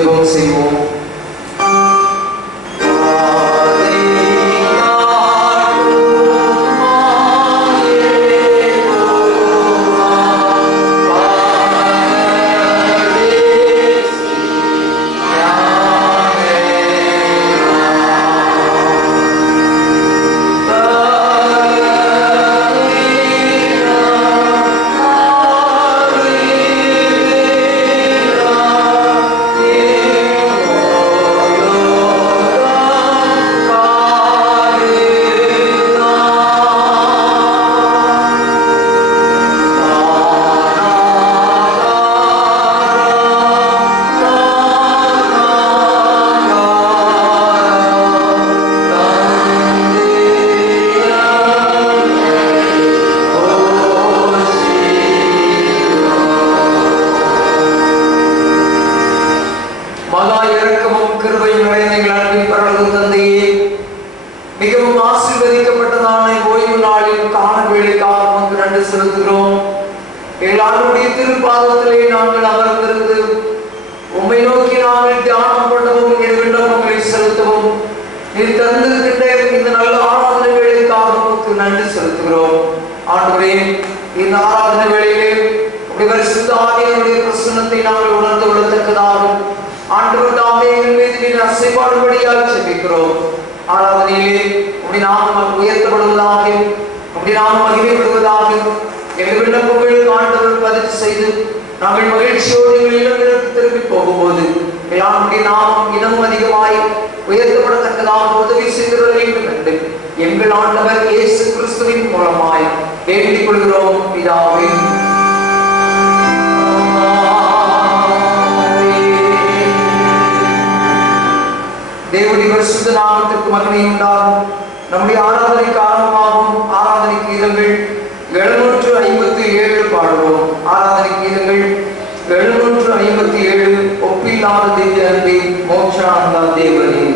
ஜெபம் செய்வோம். எங்கள் ஆண்டவர் இயேசு கிறிஸ்துவின் மூலமாய் வேண்டிக் கொள்கிறோம் பிதாவே. தேவனுடைய பரிசுத்த நாமத்திற்கு மகிமை உண்டாகும். நம்முடைய ஆராதனைக்கு ஆரம்பமாகும் ஆராதனை கீதங்கள் 757 பாடுவோம். ஆராதனை கீதங்கள் 757. ஒப்பில்லாத திவ்ய அன்பே மோட்சானந்தா தேவனே.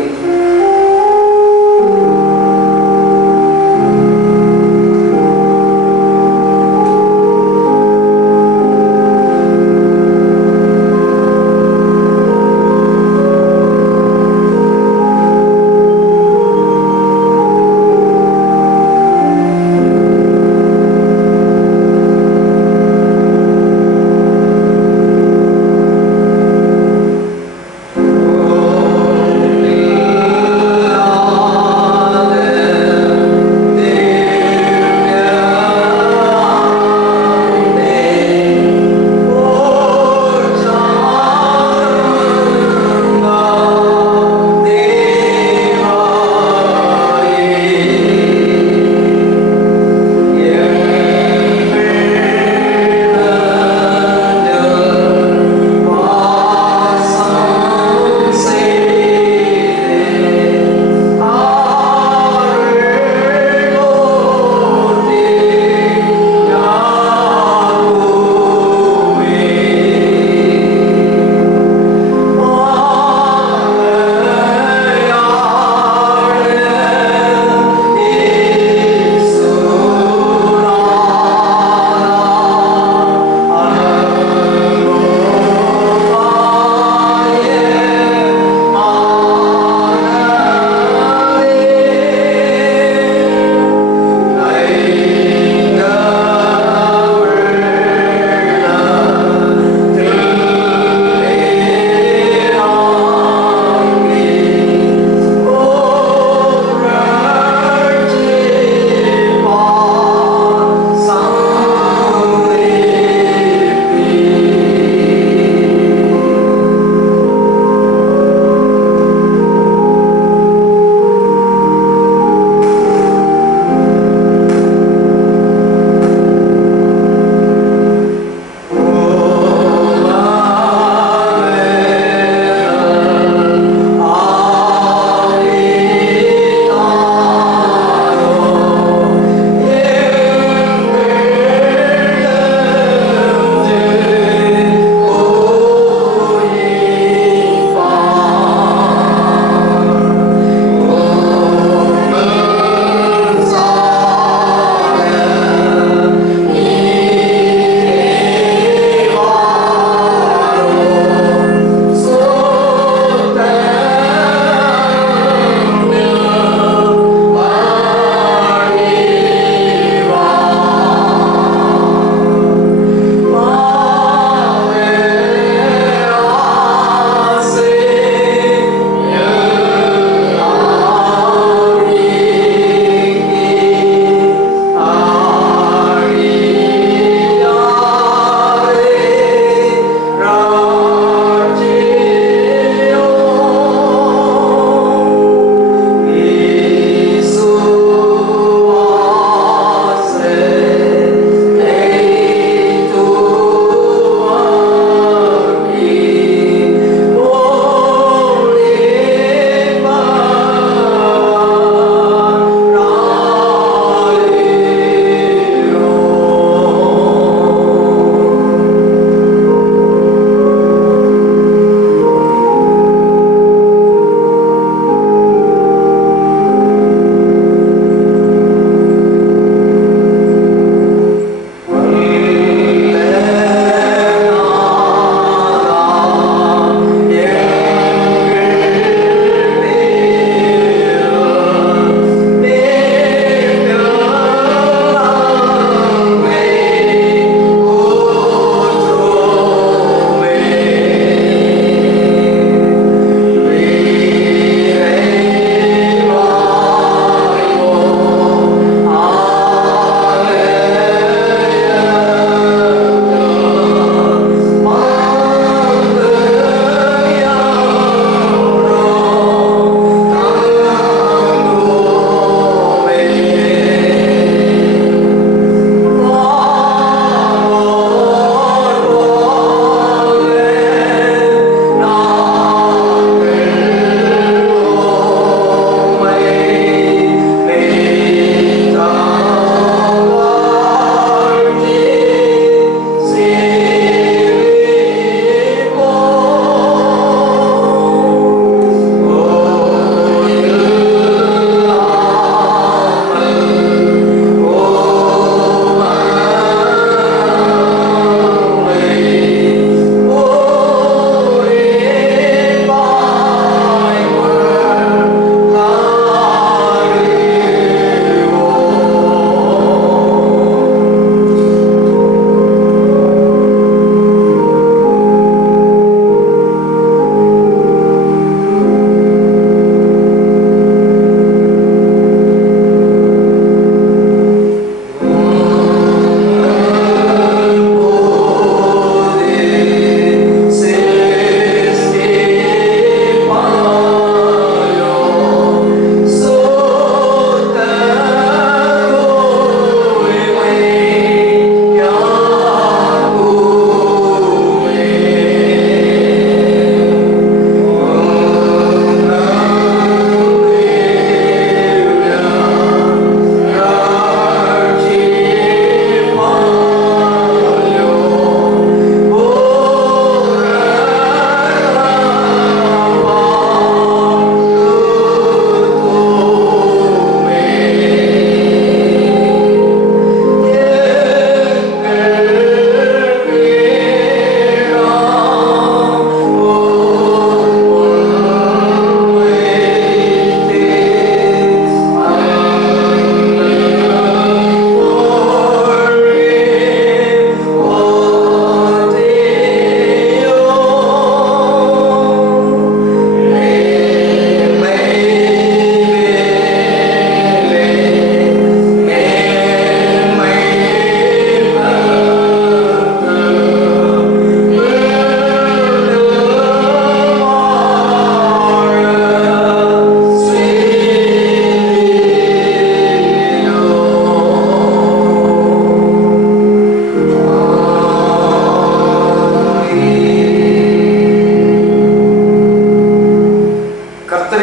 Oh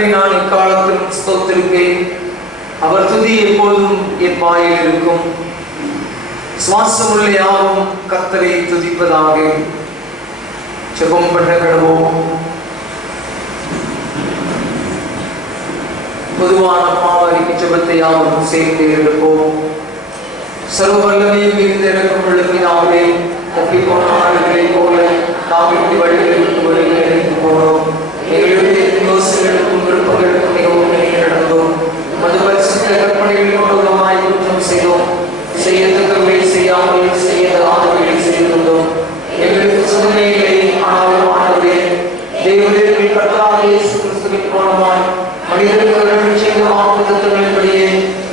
கர்த்தரை நான் எக்காலத்திலும் ஸ்தோத்திரிப்பேன். அவர் துதி எப்போதும் என் வாயில் இருக்கும். சுவாசமுள்ள யாவும் கர்த்தரை துதிப்பதாக. ஜெபம் பண்ண கடவோம். பொதுவான பாவரிக்கு ஜெபத்தை யாவும் சேர்ந்து எடுப்போம். சர்வ வல்லமையும் மிகுந்த இரக்கமுள்ள பிதாவே, தப்பி போன ஆளுகளை போல தாவிட்டு வழிகளுக்கு வருகிறேன் போனோம். எங்களுடைய யோசனைகளுக்கும் விருப்பங்களுக்கும் மிகவும் நடந்தோம். மது பரிசுத்த கற்பனைகள் கொண்டமாய் குற்றம் செய்தோம். செய்யத்தக்கவை செய்யாமல் செய்யாதவை செய்துள்ளோம். எங்களுக்கு சுதனைகளை ஆனாலும் ஆனவே தேவதேவி கர்த்தராகிய இயேசு கிறிஸ்துவின் மூலமாய் மனிதர்களுக்கு செய்த வாக்குத்தத்தங்களின்படியே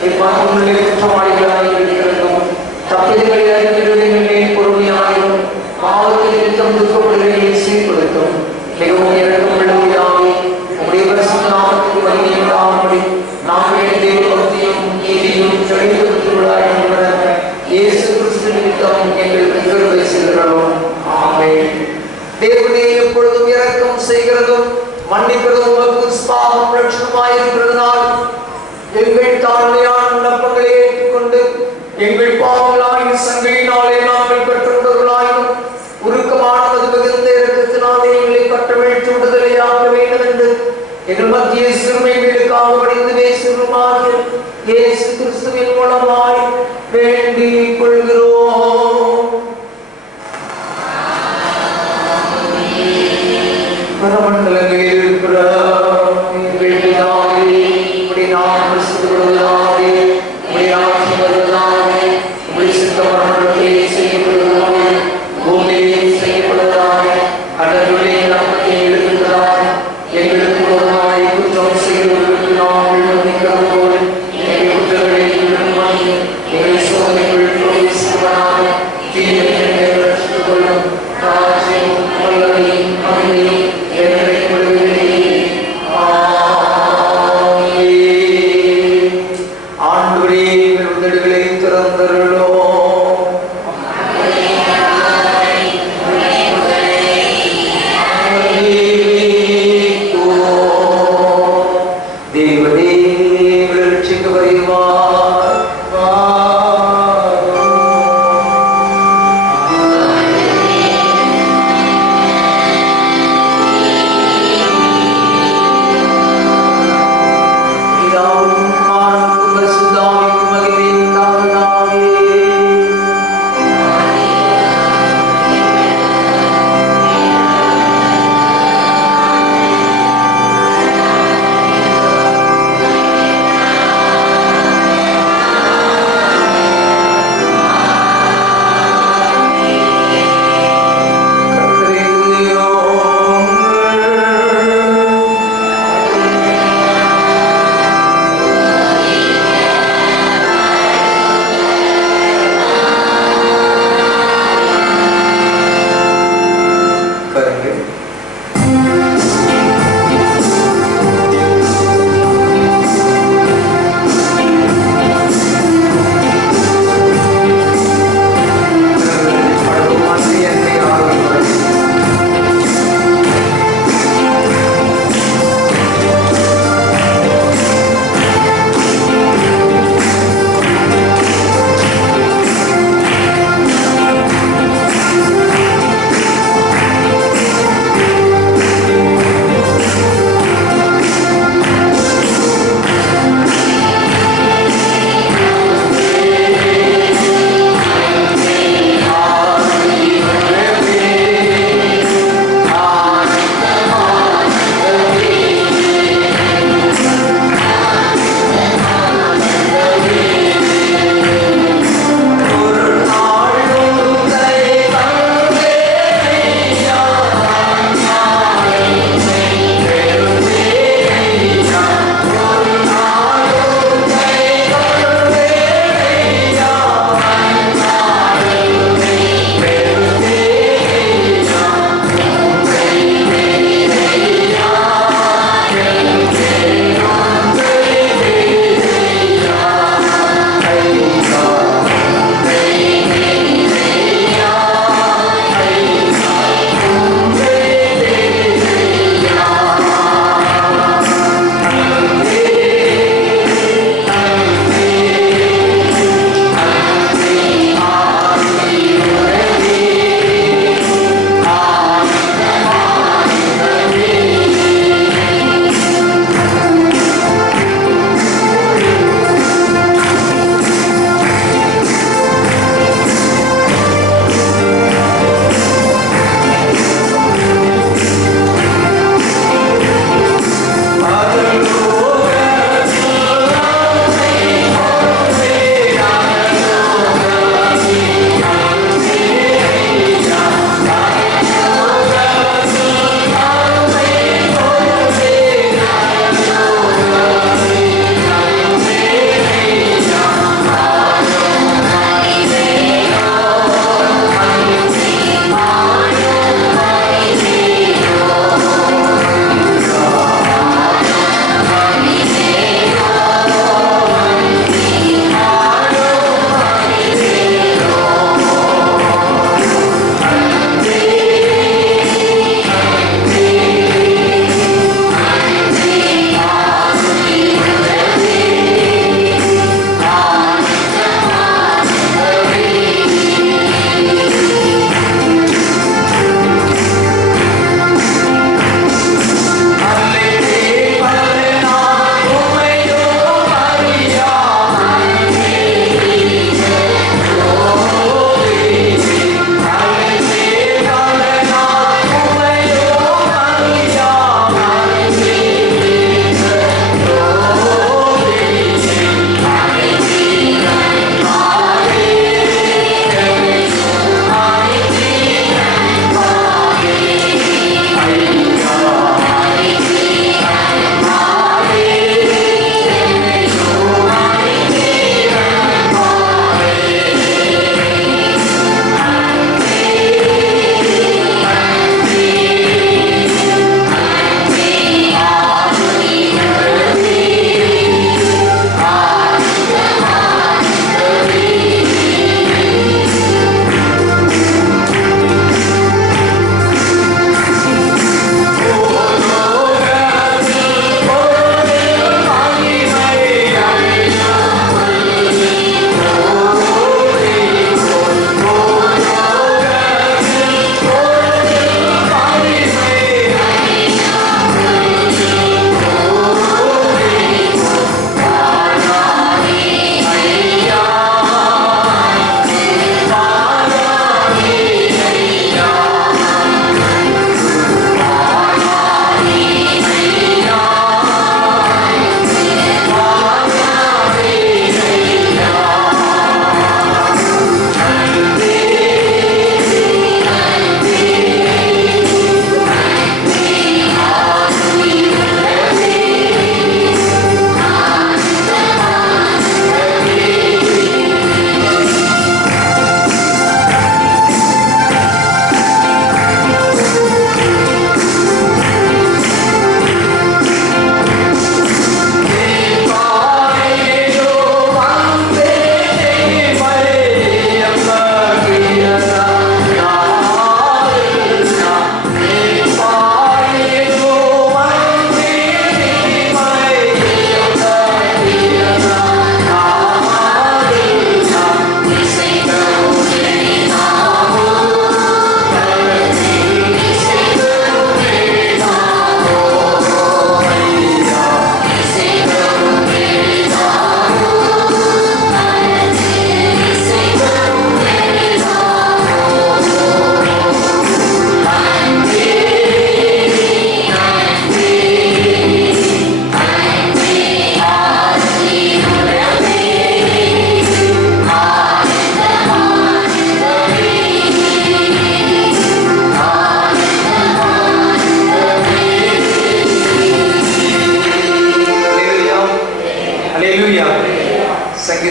இப்பாவங்களிலே குற்றவாளிகளாய் இருக்கிறோம். தப்பிதங்களை அறிந்திருந்தே பொறுமையாயும் பாவத்தை நிமித்தம் துக்கப்படுகிறதை சீர்படுத்தும். மிகவும் இரக்கமுள்ள பிதாவே, உம்முடைய பரிசுத்த நாமத்துக்கு மகிமை உண்டாகும்படி நாங்கள் வேண்டிய பக்தியும் நீதியும் செழிப்புள்ளவர்களாய் இயேசு கிறிஸ்து நிமித்தம் எங்களுக்கு கிருபை செய்கிறோம். ஆமென். தேவனே, எப்பொழுதும் இரக்கம் செய்கிறதும் மன்னிக்கிறதும் உமக்கு ஸ்தாபம் ரட்சணமாயிருக்கிறதுனால் எங்கள் தாழ்மையான விண்ணப்பங்களை ஏற்றுக்கொண்டு எங்கள் பாவங்களாய் சங்கையினாலே நாங்கள் கற்றுக்கொண்டவர்களாயும் உருக்கமானது மிகுந்த இரக்கத்தினாலே எங்களை கட்டவிழ்த்து விடுதலையாக்க வேண்டும் என்று எங்கள் மத்திய சிறுமைகளுக்காக படிந்து பேசுகிறோமாக இயேசு கிறிஸ்துவின் மூலமாய் வேண்டிக் கொள்கிறோம். பரமண்டலங்களில் இருக்கிற எங்கள் பிதாவே, உம்முடைய நாமம் பரிசுத்தப்படுவதாக, உம்முடைய ஆட்சி வருவதாக, உம்முடைய சித்தம் பரமண்டலத்திலே செய்யப்படுவதாக, பூமியிலும் செய்யப்படுவதாக. கடவுளே, நமக்கு எழுதுகிறதாக எங்களுக்கு விரோதமாய் குற்றம் செய்கிறவர்களுக்கு நாங்கள் மன்னிக்கிறது போல எங்கள் குற்றங்களை மன்னி எங்கள் சோதனைக்குள் பிரவேசிப்பதாக. தீமையை ரட்சித்துக் கொள்ளும். ராஜ்யம் வல்லமையும் மகிமையும் என்றைக்கும்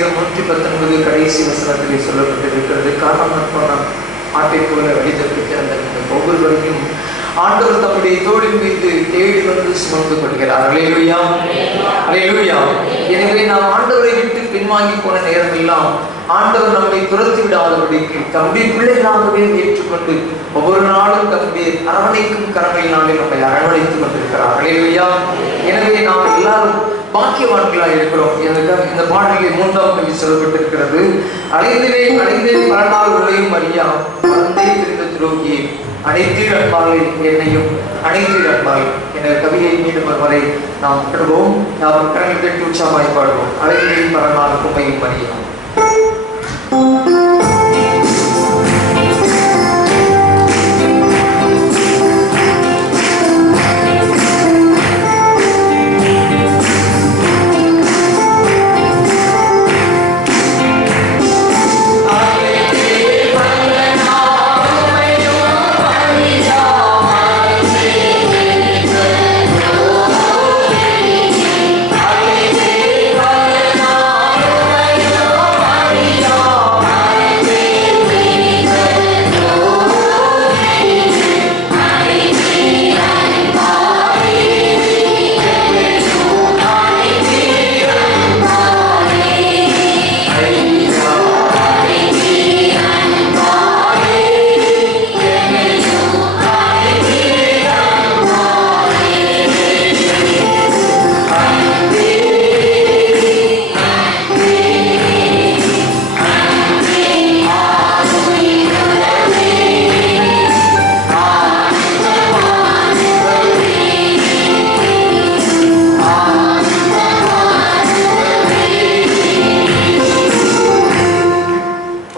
சங்கீதம் 119 கடைசி வசனத்திலே சொல்லப்பட்டிருக்கிறது. காரணம் ஆட்டை போல வழிதற்கு திறந்த ஒவ்வொருவரையும் ஆண்டவர் தம்முடைய தோளின் மீது தேடி வந்து சுமந்து கொள்கிறார். அல்லேலூயா, அல்லேலூயா. எனவே நாம் ஆண்டவரை விட்டு பின்வாங்கி போன நேரம் எல்லாம் ஆண்டவர் நம்மை துரத்தி விடாதபடிக்கு தம்முடைய பிள்ளைகளாகவே ஏற்றுக்கொண்டு ஒவ்வொரு நாளும் தம்முடைய அரவணைக்கும் கரங்களினாலே நம்மை அரவணைத்துக் கொண்டிருக்கிறார். அல்லேலூயா. எனவே நாம் எல்லாரும் பாக்கியவான்களாக இருக்கிறோம். இந்த பாடலில் 3ஆம் வரி சொல்லப்பட்டிருக்கிறது. அழைந்தே பல நாள் உரையும் அறியா மறந்தே தெரிந்த துரோகியே அனைத்தீர் அன்பாலே என்னையும் அனைத்தீர் அன்பால் என்ற கவியை மீண்டும் வரை நாம் பெறுவோம். நாம் கரங்களை தட்டி உற்சாகமாய் பாடுவோம். அழைந்தே பல நாள் உமையும் அறியா.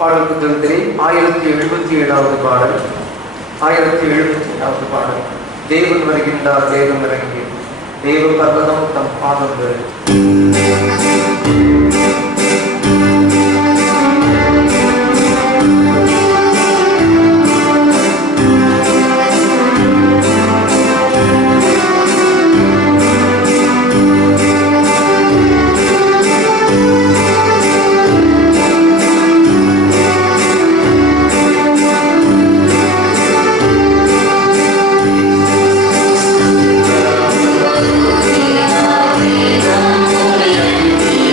பாடல் புத்தகத்திலே 1077வது பாடல். 1077வது பாடல். தேவன் வருகின்றார், தேவன் இறங்கி தேவ பர்வதம் தம் பாதம் வரும். Amen.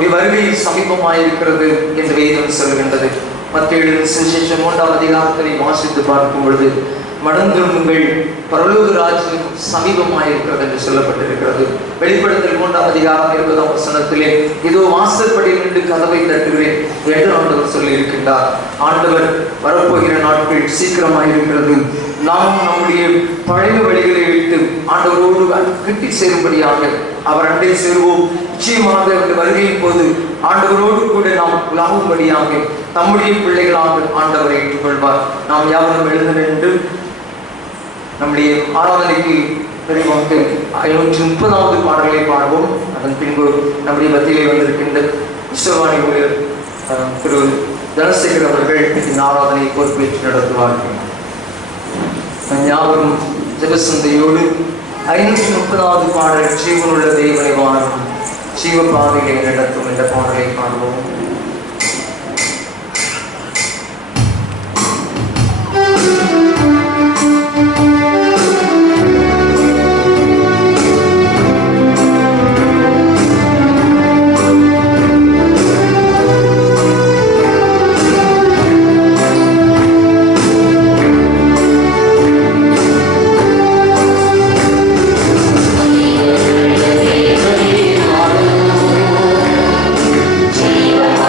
நம்முடைய வருகை சமீபமாயிருக்கிறது என்று வேதம் சொல்கின்றது. மத்தேயு சுவிசேஷம் 3ஆம் அதிகாரத்தை வாசித்து பார்க்கும் பொழுது, மனம் திரும்புங்கள், பரலோக ராஜ்யம் சமீபமாயிருக்கிறது என்று சொல்லப்பட்டிருக்கிறது. வெளிப்படுத்தல் 3ஆம் அதிகாரம் 20ஆம் வசனத்திலே, இதோ வாசற்படியில் நின்று கதவை தட்டுகிறேன் என்று ஆண்டவர் சொல்லி இருக்கின்றார். ஆண்டவர் வரப்போகிற நாட்கள் சீக்கிரமாயிருக்கிறது. நாம் நம்முடைய பழைய வழிகளை விட்டு ஆண்டவரோடு கிட்டி சேரும்படியாக அவர் அண்டை சேருவோம். நிச்சயமாக அந்த வருகையின் போது ஆண்டவரோடு கூட நாம் உலாகும்படியாக தம்முடைய பிள்ளைகளாக ஆண்டவரை ஏற்றுக்கொள்வார். நாம் யாவரும் எழுத நின்று நம்முடைய ஆராதனைக்கு பெருமாக்கு 530வது பாடல்களை பாடுவோம். அதன் பின்பு நம்முடைய மத்தியிலே வந்திருக்கின்ற விஸ்வவாணி ஊழியர் திரு தனசேகர் அவர்கள் இந்த ஆராதனையை பொறுப்பேற்று நடத்துவார்கள். யாவரும் ஜெபசந்தையோடு 530வது பாடல் ஜீவனுள்ள தேவனை வாழும் ஜீவபாதையை நடத்தும் என்ற பாடலை பாடுவோம். Jeeva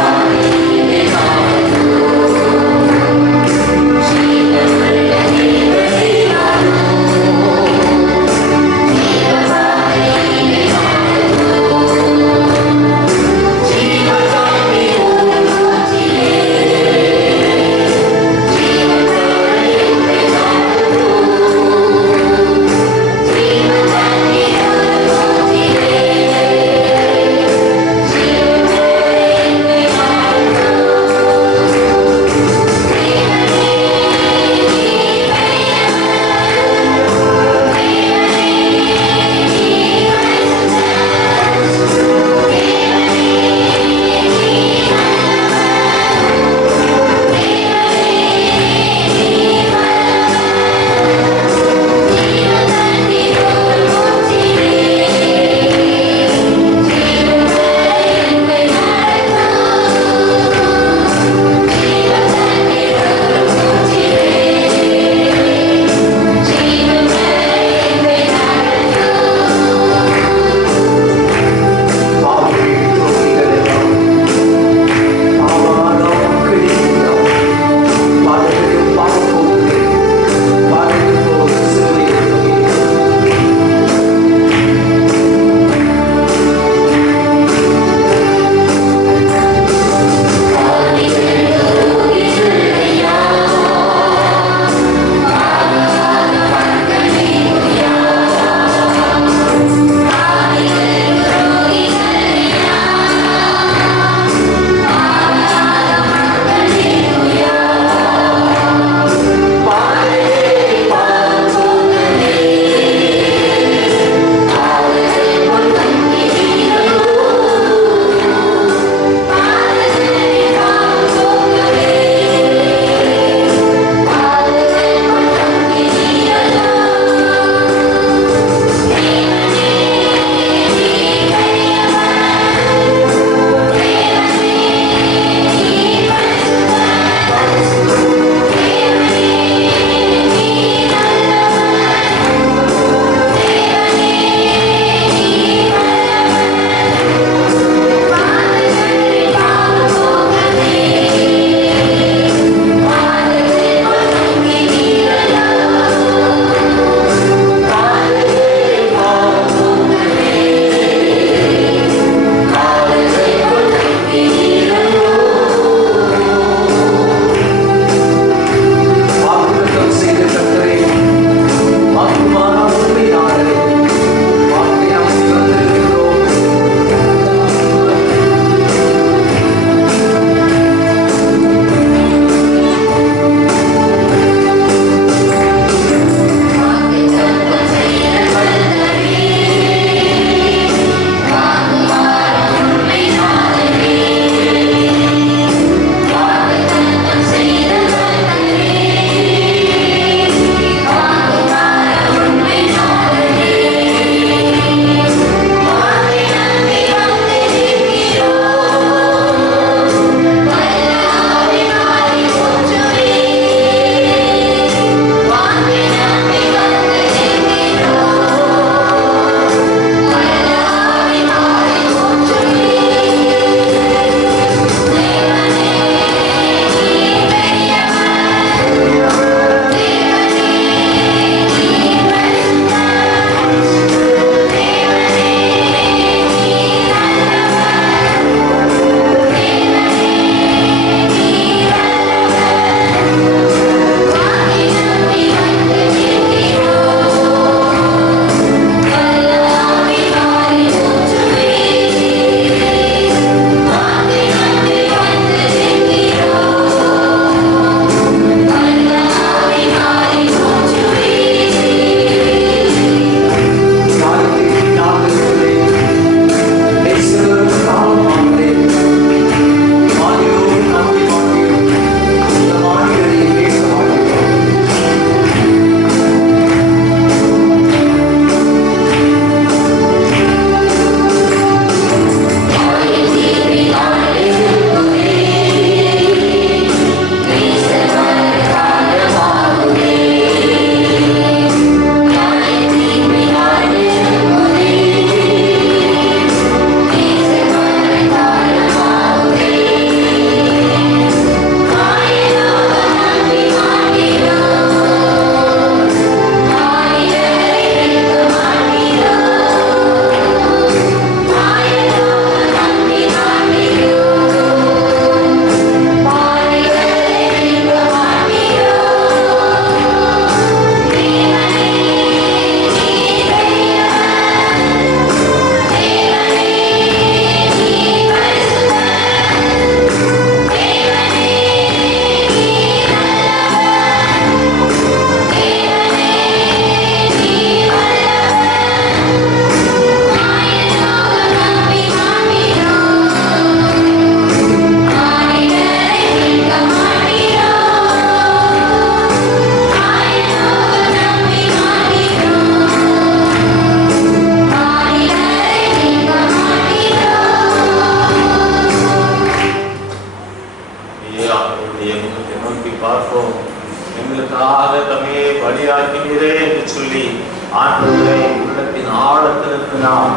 ஆண்டவரை உள்ளத்தின் ஆழத்திற்கு நாம்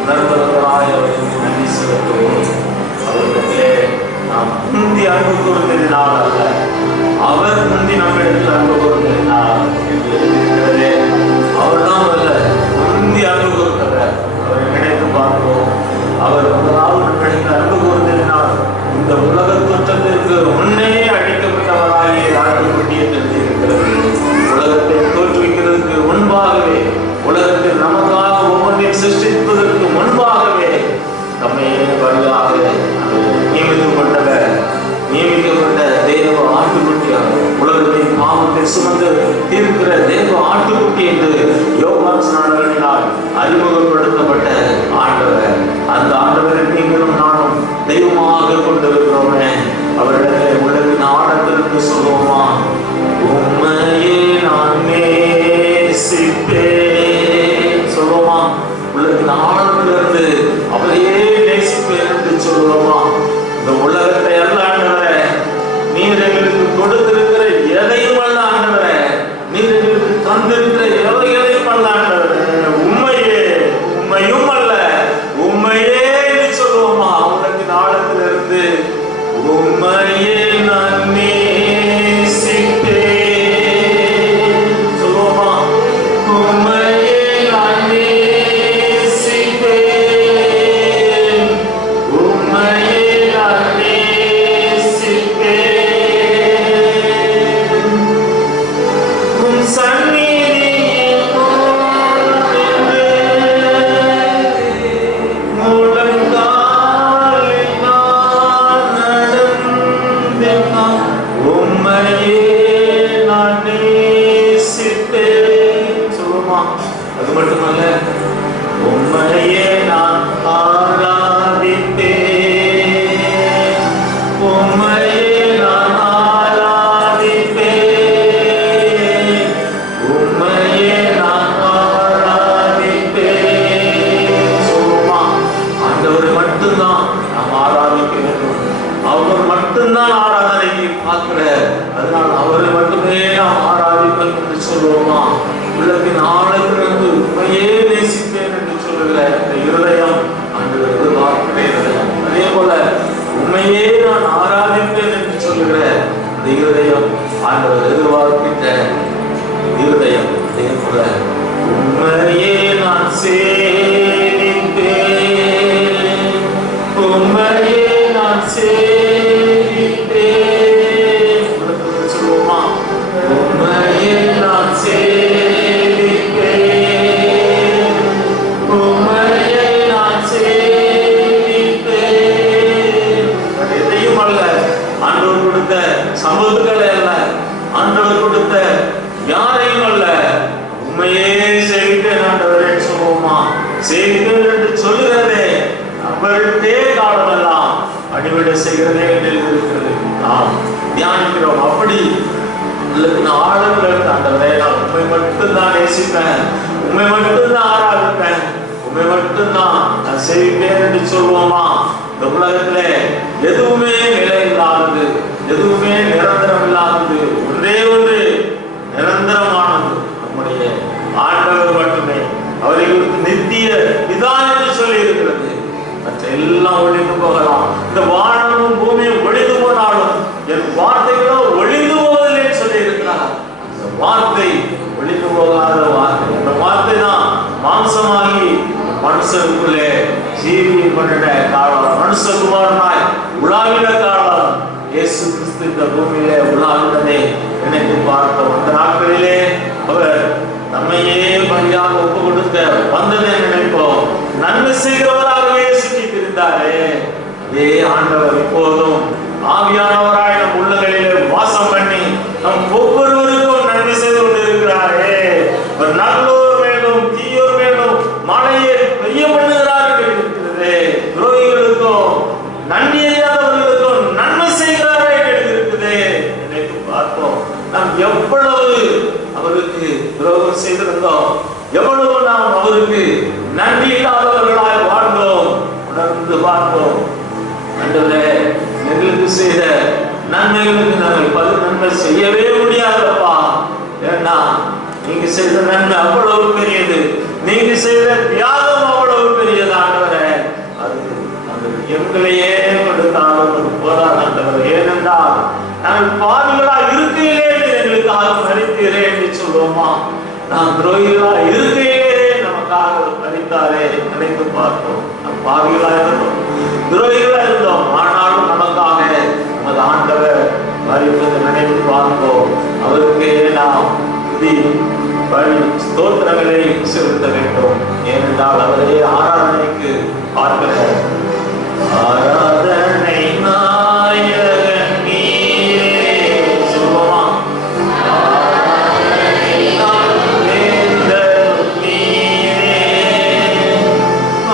உணர்ந்தவர்களாய் அவருக்கு நன்றி செலுத்துவோம். அவர்களிடத்திலே நாம் முந்தி அன்பு கூர்ந்ததினால் அல்ல, அவர் முந்தி நம்மிடத்தில் அன்பு கூர்ந்ததினால் என்று எழுதியிருக்கிறதே. அவர்தான் அல்ல, முந்தி அன்பு கூர்ந்தவர். அவரை நினைத்து பார்ப்போம். அவர் முதலாவது நம்மிடத்தில் அன்பு கூர்ந்ததினால் இந்த உலக தோற்றத்திற்கு முன்னே அழைக்கப்பட்டவராகிய ஆட்டுக்குட்டியை தெரிந்திருக்கிறது. உலகத்தை தோற்றுவிக்கிறதுக்கு முன்பாகவே, உலகத்தில் நமக்காக ஒவ்வொன்றை சிருஷ்டிப்பதற்கு முன்பாகவே நம்மையே வழியாக நியமிக்கப்பட்ட தேவ ஆட்டுக்குட்டியாக உலகத்தின் பாவத்தை சுமந்து தீர்க்கிற தேவ ஆட்டுக்குட்டி என்று யோவான் ஸ்நானகனால் அறிமுகப்படுத்தப்பட்ட ஆண்டவர். அந்த ஆண்டவரை நீங்களும் நானும் தெய்வமாக கொண்டிருக்கிறோமே. அவரிடத்தில் உள்ளத்தின் ஆழத்திலிருந்து சொல்லுவோமா, உண்மையே நான் நேசிப்பேன் சொல்லுவோமா? உள்ளத்தின் ஆழத்திலிருந்து அவரையே நேசிப்பேன் என்று சொல்லுவோமா? இந்த உலகத்தை அல்ல ஆண்டவரே, நீர் எங்களுக்கு கொடுத்திருக்கிற எதையும் அல்ல ஆண்டவரே, நீர் எங்களுக்கு தந்திருக்கிற எவைகளையும் அல்ல ஆண்டவரே, உண்மையும் அல்ல, உண்மையே என்று சொல்லுவோமா? உள்ளத்தின் ஆழத்திலிருந்து உண்மையே நான் நேசிப்பேன் சொல்லுவோமா? உண்மையே நான் நேசிப்பேன், உண்மையே நான் நேசிப்பேன். உன் சந்நிதியில் முழங்காலில் நான் நடந்தேன், உம்மையே நான் நேசிப்பேன் சொல்லுமா? அது மட்டுமல்ல, உம்மையே நான் ஆராதிப்பேன், உம்மையே நான் ஆராதிப்பேன், உம்மையே நான் ஆராதிப்பேன் சொல்லுமா? ஆண்டவர் மட்டும்தான் நாம் ஆராதிக்க வேண்டும். அவர் மட்டும்தான் ஆராதனைக்கு பார்க்கிறார். அதனால் அவரை மட்டுமே நாம் ஆராதிப்போம் என்று சொல்லுவோமா? உள்ளத்தின் ஆழத்திலிருந்து உண்மையே நேசிப்பேன் என்று சொல்லுகிற இந்த இருதயம் ஆண்டவர் எதிர்பார்க்கிற இருதயம். அதே போல உண்மையே நான் ஆராதிப்பேன் என்று சொல்லுகிற இந்த இருதயம் ஆண்டவர் எதிர்பார்க்கின்ற இருதயம். அதே போல உண்மையே நான் சேவிப்பேன், உண்மையே நான் சேவிப்பேன் சொல்லுவோமா? உண்மையே நான் சேவிப்பேன், உண்மையே நான் சேவிப்பேன். எதையும் அல்ல, ஆண்டவர் கொடுத்த சமூகங்களை அல்ல, ஆண்டவர் கொடுத்த யாரையும் அல்ல, உண்மையே சேவிப்பேன் ஆண்டவரே சொல்லுவோமா? சேவிப்பேன் என்று சொல்லுகிறதே அவருடைய காலமெல்லாம் அடிவிட செய்கிறதே என்று இருக்கிறது. நாம் தியானிக்கிறோம். அப்படி உள்ளத்தின் ஆழத்தில் ஆண்டவரே, நான் உண்மை மட்டும்தான் நேசிப்பேன், உண்மை மட்டும்தான் ஆராதிப்பேன், உண்மை மட்டும்தான் நான் சேவிப்பேன் என்று சொல்லுவோமா? இந்த உலகத்திலே எதுவுமே நிலை இல்லாதது, எதுவுமே நிரந்தரம் இல்லாதது, ஒன்றே ஒன்று நிரந்தரமானது, நம்முடைய ஆண்டவர் மட்டுமே. அவரை குறித்து நித்திய விதான் என்று சொல்லி இருக்கிறது. மற்ற எல்லாம் ஒழிந்து போகலாம். இந்த வானமும் பூமியும் ஒழிந்து போனாலும் என் வார்த்தைகளோ ஒழிந்து போவதில்லை சொல்லி இருக்கிறார். இந்த வார்த்தை ஒழிந்து போகாத வார்த்தை. இந்த வார்த்தை தான் மாம்சமாகி மனுஷனுக்குள்ளே ஜீவியம் பண்ணிட காலம், மனுஷகுமாரனாய் உலாவிட காலம். இயேசு கிறிஸ்து இந்த பூமியிலே உலாவினதை நினைத்து பார்த்தோம். அந்த நாட்களிலே அவர் நம்மையே பலியாக ஒப்பு கொடுக்க வந்ததை நினைப்போம். நன்மை செய்கிறவராகவே சுற்றி திரிந்தாரே, அதே ஆண்டவர் இப்போதும் ஆவியானவராய் நம் உள்ளங்களிலே வாசம் பண்ணி நம் ஒவ்வொருவருக்கும் நன்மை செய்து கொண்டிருக்கிறாரே. ஒரு நல்லோர் மேலும் தீயோர் மேலும் மழையை பெய்ய பண்ணுகிறார்கள் இருக்கிறது. துரோகிகளுக்கும் நன்றி அறியாதவர்களுக்கும் நன்மை செய்கிறாரே இருக்குது. நினைத்து பார்ப்போம். நாம் எவ்வளவு அவருக்கு துரோகம் செய்திருந்தோம், எவ்வளவு நாம் அவருக்கு நன்றி இல்லாதவர்களாய் வாழ்ந்தோம். உணர்ந்து பார்ப்போம். ஆண்டவரே, எங்களுக்கு செய்த நன்மைகளுக்கு நாங்கள் பதில் நன்மை செய்யவே முடியாதப்பா. ஏன்னா நீங்க செய்த நன்மை அவ்வளவு பெரியது. சொற்களையே கொடுத்தாலும் போதாதவர். ஏனென்றால் நாங்கள் பாவிகளா இருக்கையிலே எங்களுக்காக மரித்தீரே என்று சொல்லுவோமா? நாம் துரோகிகளா இருக்கையிலே நமக்காக மரித்தாரே நினைத்து பார்த்தோம். நம் பாவிகளா இருந்தோம், துரோகிகளா இருந்தோம், ஆனாலும் நமக்காக நமது ஆண்டவர் மரிப்பதை நினைத்து பார்த்தோம். அவருக்கே நாம் ஸ்தோத்திரங்களை செலுத்த வேண்டும். ஏனென்றால் அவரே ஆராதனைக்கு பார்க்கிற ஆராதனை நாயகன் நீரே. சொல்லுமா? ஆராதனை நாயகன் நீரே.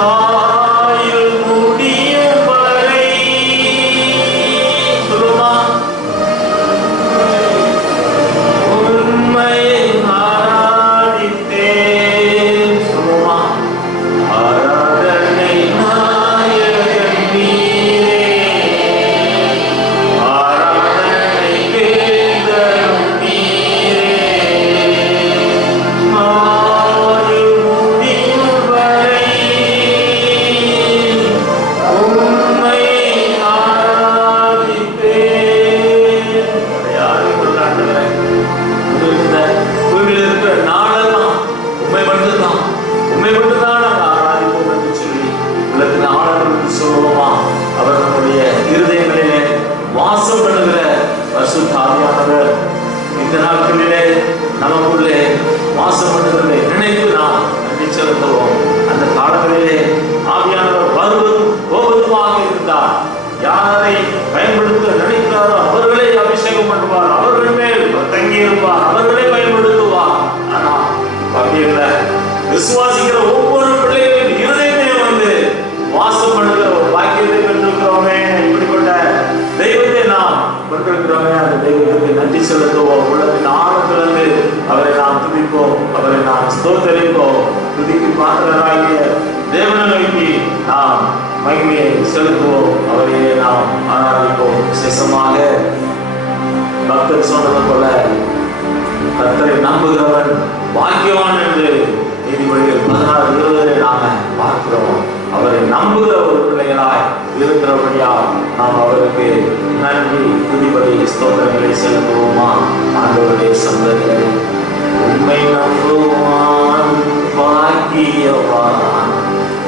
ஆயுள் முடியும் வரை. சொல்லுமா? இந்த நாட்களிலே நமக்குள்ளே வாசப்படுவதை நினைத்து நாம் நன்றி செலுத்துவோம். அந்த காலங்களிலே ஆவியானவர் வருவதும் போவதுமாக இருந்தார். யாரை பயன்படுத்த நினைக்கிறாரோ அவர்களே அபிஷேகம் பண்ணுவார், அவர்கள் மேல் தங்கியிருப்பார், அவர்களே பயன்படுத்துவார். ஆனால் அப்படியில்ல, விசுவாசிக்கிற ஒவ்வொரு பிள்ளைகளின் இருதயமே வந்து வாசம் பண்ணுகிற ஒரு பாக்கியத்தை பெற்றிருக்கிறோமே. இப்படிப்பட்ட தெய்வத்தை நாம் கொண்டிருக்கிறோமே, அந்த தெய்வத்துக்கு நன்றி செலுத்துவோம். உள்ளத்தின் ஆழத்திலிருந்து அவரை நாம் துதிப்போம், அவரை நாம் ஸ்தோத்தரிப்போம். துதிக்கு பாத்திரராகிய தேவனை நோக்கி நாம் மகிமையை செலுத்துவோம், அவரையே நாம் ஆராதிப்போம். விசேஷமாக பக்தர் சொன்னது போல கர்த்தரை நம்புகிறவன் பாக்கியவான் என்று நீதிமொழிகள் 16:20 நாம பார்க்கிறோம். அவரை நம்புகிற ஒரு பிள்ளைகளாய் இருக்கிறபடியால் நாம் அவருக்கு நன்றி துதிபடி ஸ்தோத்திரங்களை செலுத்துவோமா? ஆண்டவருடைய சந்ததிகளை உம்மை நம்புவான் பாக்கியவான்,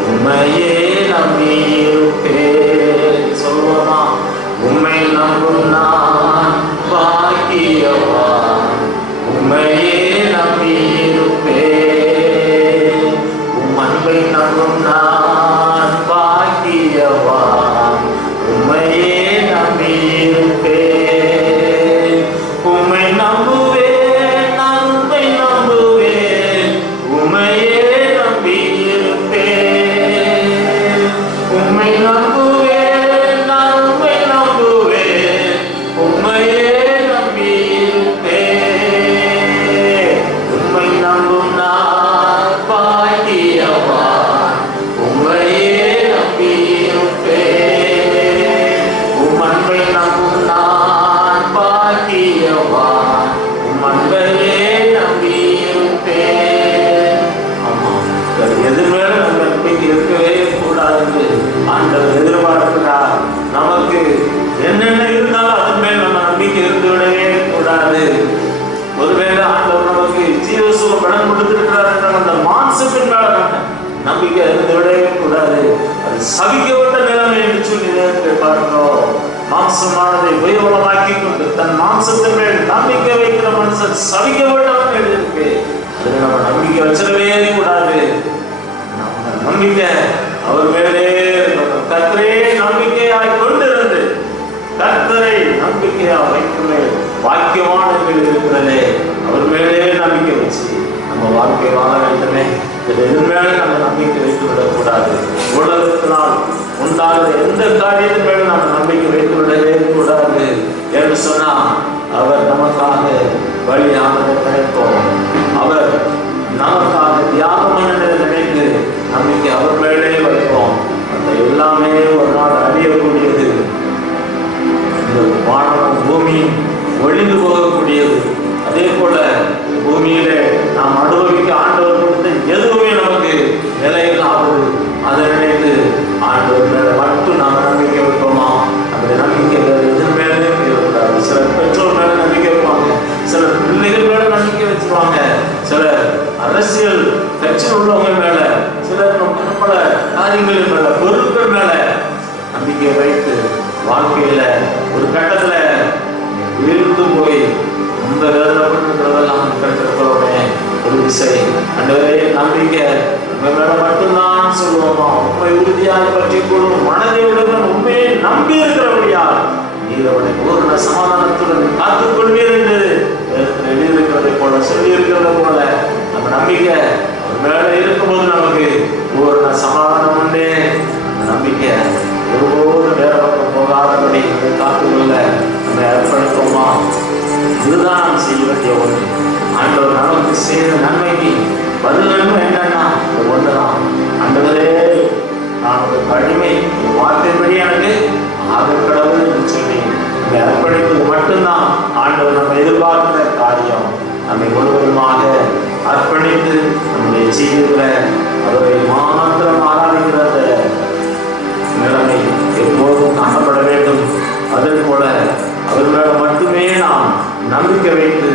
உம்மையே நம்பியிருப்பேன். சொல்லுவோமா? உம்மை நம்பும் நான் பாக்கியவான், உம்மையே நம்பியிருப்பேன். உம் அன்பை நம்பும் நான் பாக்கியவான், உம்மையே நம்பியிருப்பேன். உம்மை நம்புவேன், நான் உம்மை நம்புவேன், உம்மையே நம்பியிருப்பேன். உம்மை நம்புவேன், நான் உம்மை நம்புவேன், உம்மையே நம்பியிருப்பேன். உம்மை நம்பும் நான் பாக்கியவான், உம்மையே நம்பியிருப்பேன். உம் அன்பை நம்பும் நான் பாக்கியவான், உம் அன்பையே நம்பியிருப்பேன். ஆமா, எது மேல நம்ம நம்பிக்கை இருக்கவே கூடாது. ஆண்டவர் எதிர்பார்க்கிறார். நமக்கு என்னென்ன இருந்தாலும் அதன் மேல் நம்ம நம்பிக்கை இருந்து விடவே கூடாது. ஒருவேளை ஆண்டவர் நமக்கு ஜீவசுகம் படம் கொடுத்திருக்கிறார் என்றால் அந்த மாம்சத்தின் மேல நம்பிக்கை இருந்து விடவே கூடாது. அது சபிக்கப்பட்ட நிலைமை என்று சொல்லி பார்க்கிறோம். மாம்சமானதை உயர்வலமாக்கி கொண்டு தன் மாம்சத்தின் மேல் நம்பிக்கை வைக்கிற மனுஷன் சபிக்கப்பட்டவன் எழுதியிருக்கு. அதில் நம்ம நம்பிக்கை வச்சிடவே கூடாது. நம்ம நம்பிக்கை அவர் மேலே கர்த்தரே நம்பிக்கையாய் கொண்டிருந்து கர்த்தரை நம்பிக்கையா வைத்துள்ள வாக்கியமான இருக்கிறதே, அவர் மேலே நம்பிக்கை வச்சு நம்ம வாழ்க்கை வாழ வேண்டுமே. எது மேலே நம்ம நம்பிக்கை வைத்து விடக்கூடாது. உலகத்தினால் உண்டாகிற எந்த காரியத்தின் மேலே நம்ம நம்பிக்கை வைத்து விடவே கூடாது. என்று சொன்னா அவர் நமக்காக வழியானதை நினைப்போம், அவர் நமக்காக தியாகம் நினைத்து நம்பிக்கை அவர் மேலே வைப்போம். அந்த எல்லாமே ஒரு நாள் அழியக்கூடியது. இந்த வானமும் பூமியும் ஒழிந்து போகக்கூடியது. அதே போல பூமியிலே நாம் அனுபவிக்க ஆண்டவர் கொடுத்த எதுவுமே நமக்கு நிலையில்லாதது. அதை நினைத்து ஆண்டவர் மட்டும் நாம் நம்பி சர்ச்சில் உள்ளவங்க மேல, சிலர் பல காரியங்கள் மேல, பொருட்கள் மேல நம்பிக்கை வைத்து வாழ்க்கையில ஒரு கட்டத்துல வீழ்ந்து போய் அந்த வேதனைப்பட்டுறதெல்லாம் கிடைக்கிறவனே ஒரு திசை அண்டவரே நம்பிக்கை உங்க மேல மட்டும்தான் சொல்லுவோமா, உண்மை உறுதியாக பற்றி கொள்ளும் மனதை உடன் உண்மையை நம்பி இருக்கிறபடியா நீர் அவனை பூர்ண சமாதானத்துடன் காத்துக் கொள்வீர் என்று எழுதியிருக்கிறதை போல சொல்லி இருக்கிறத போல நம்ம நம்பிக்கை அவர் மேல இருக்கும்போது நமக்கு பூர்ண சமாதானம் உண்டே. அந்த நம்பிக்கை ஒருபோது வேற பக்கம் போகாதபடி காத்துக்கொள்ள நம்ம அர்ப்பணிப்போமா. இதுதான் நாம் செய்ய வேண்டிய ஒன்று. ஆண்டவர் நமக்கு செய்த நன்மைக்கு பதில் நன்மை என்னன்னா ஒன்றுதான், ஆண்டவரே நான் ஒரு அடிமை, வார்த்தைப்படி எனக்கு ஆகக்கடவுள் என்று சொல்லி நம்மை அர்ப்பணிப்பது மட்டும்தான் ஆண்டவர் நம்ம எதிர்பார்க்கிற காரியம். நம்மை முழுவதுமாக அர்ப்பணித்து நம்முடைய ஜீவிதத்தில் அவரை மாத்திரம் ஆராதிக்கிற நிலைமை எப்போதும் காணப்பட வேண்டும். அதே போல அவர்களால் மட்டுமே நாம் நம்பிக்கை வைத்து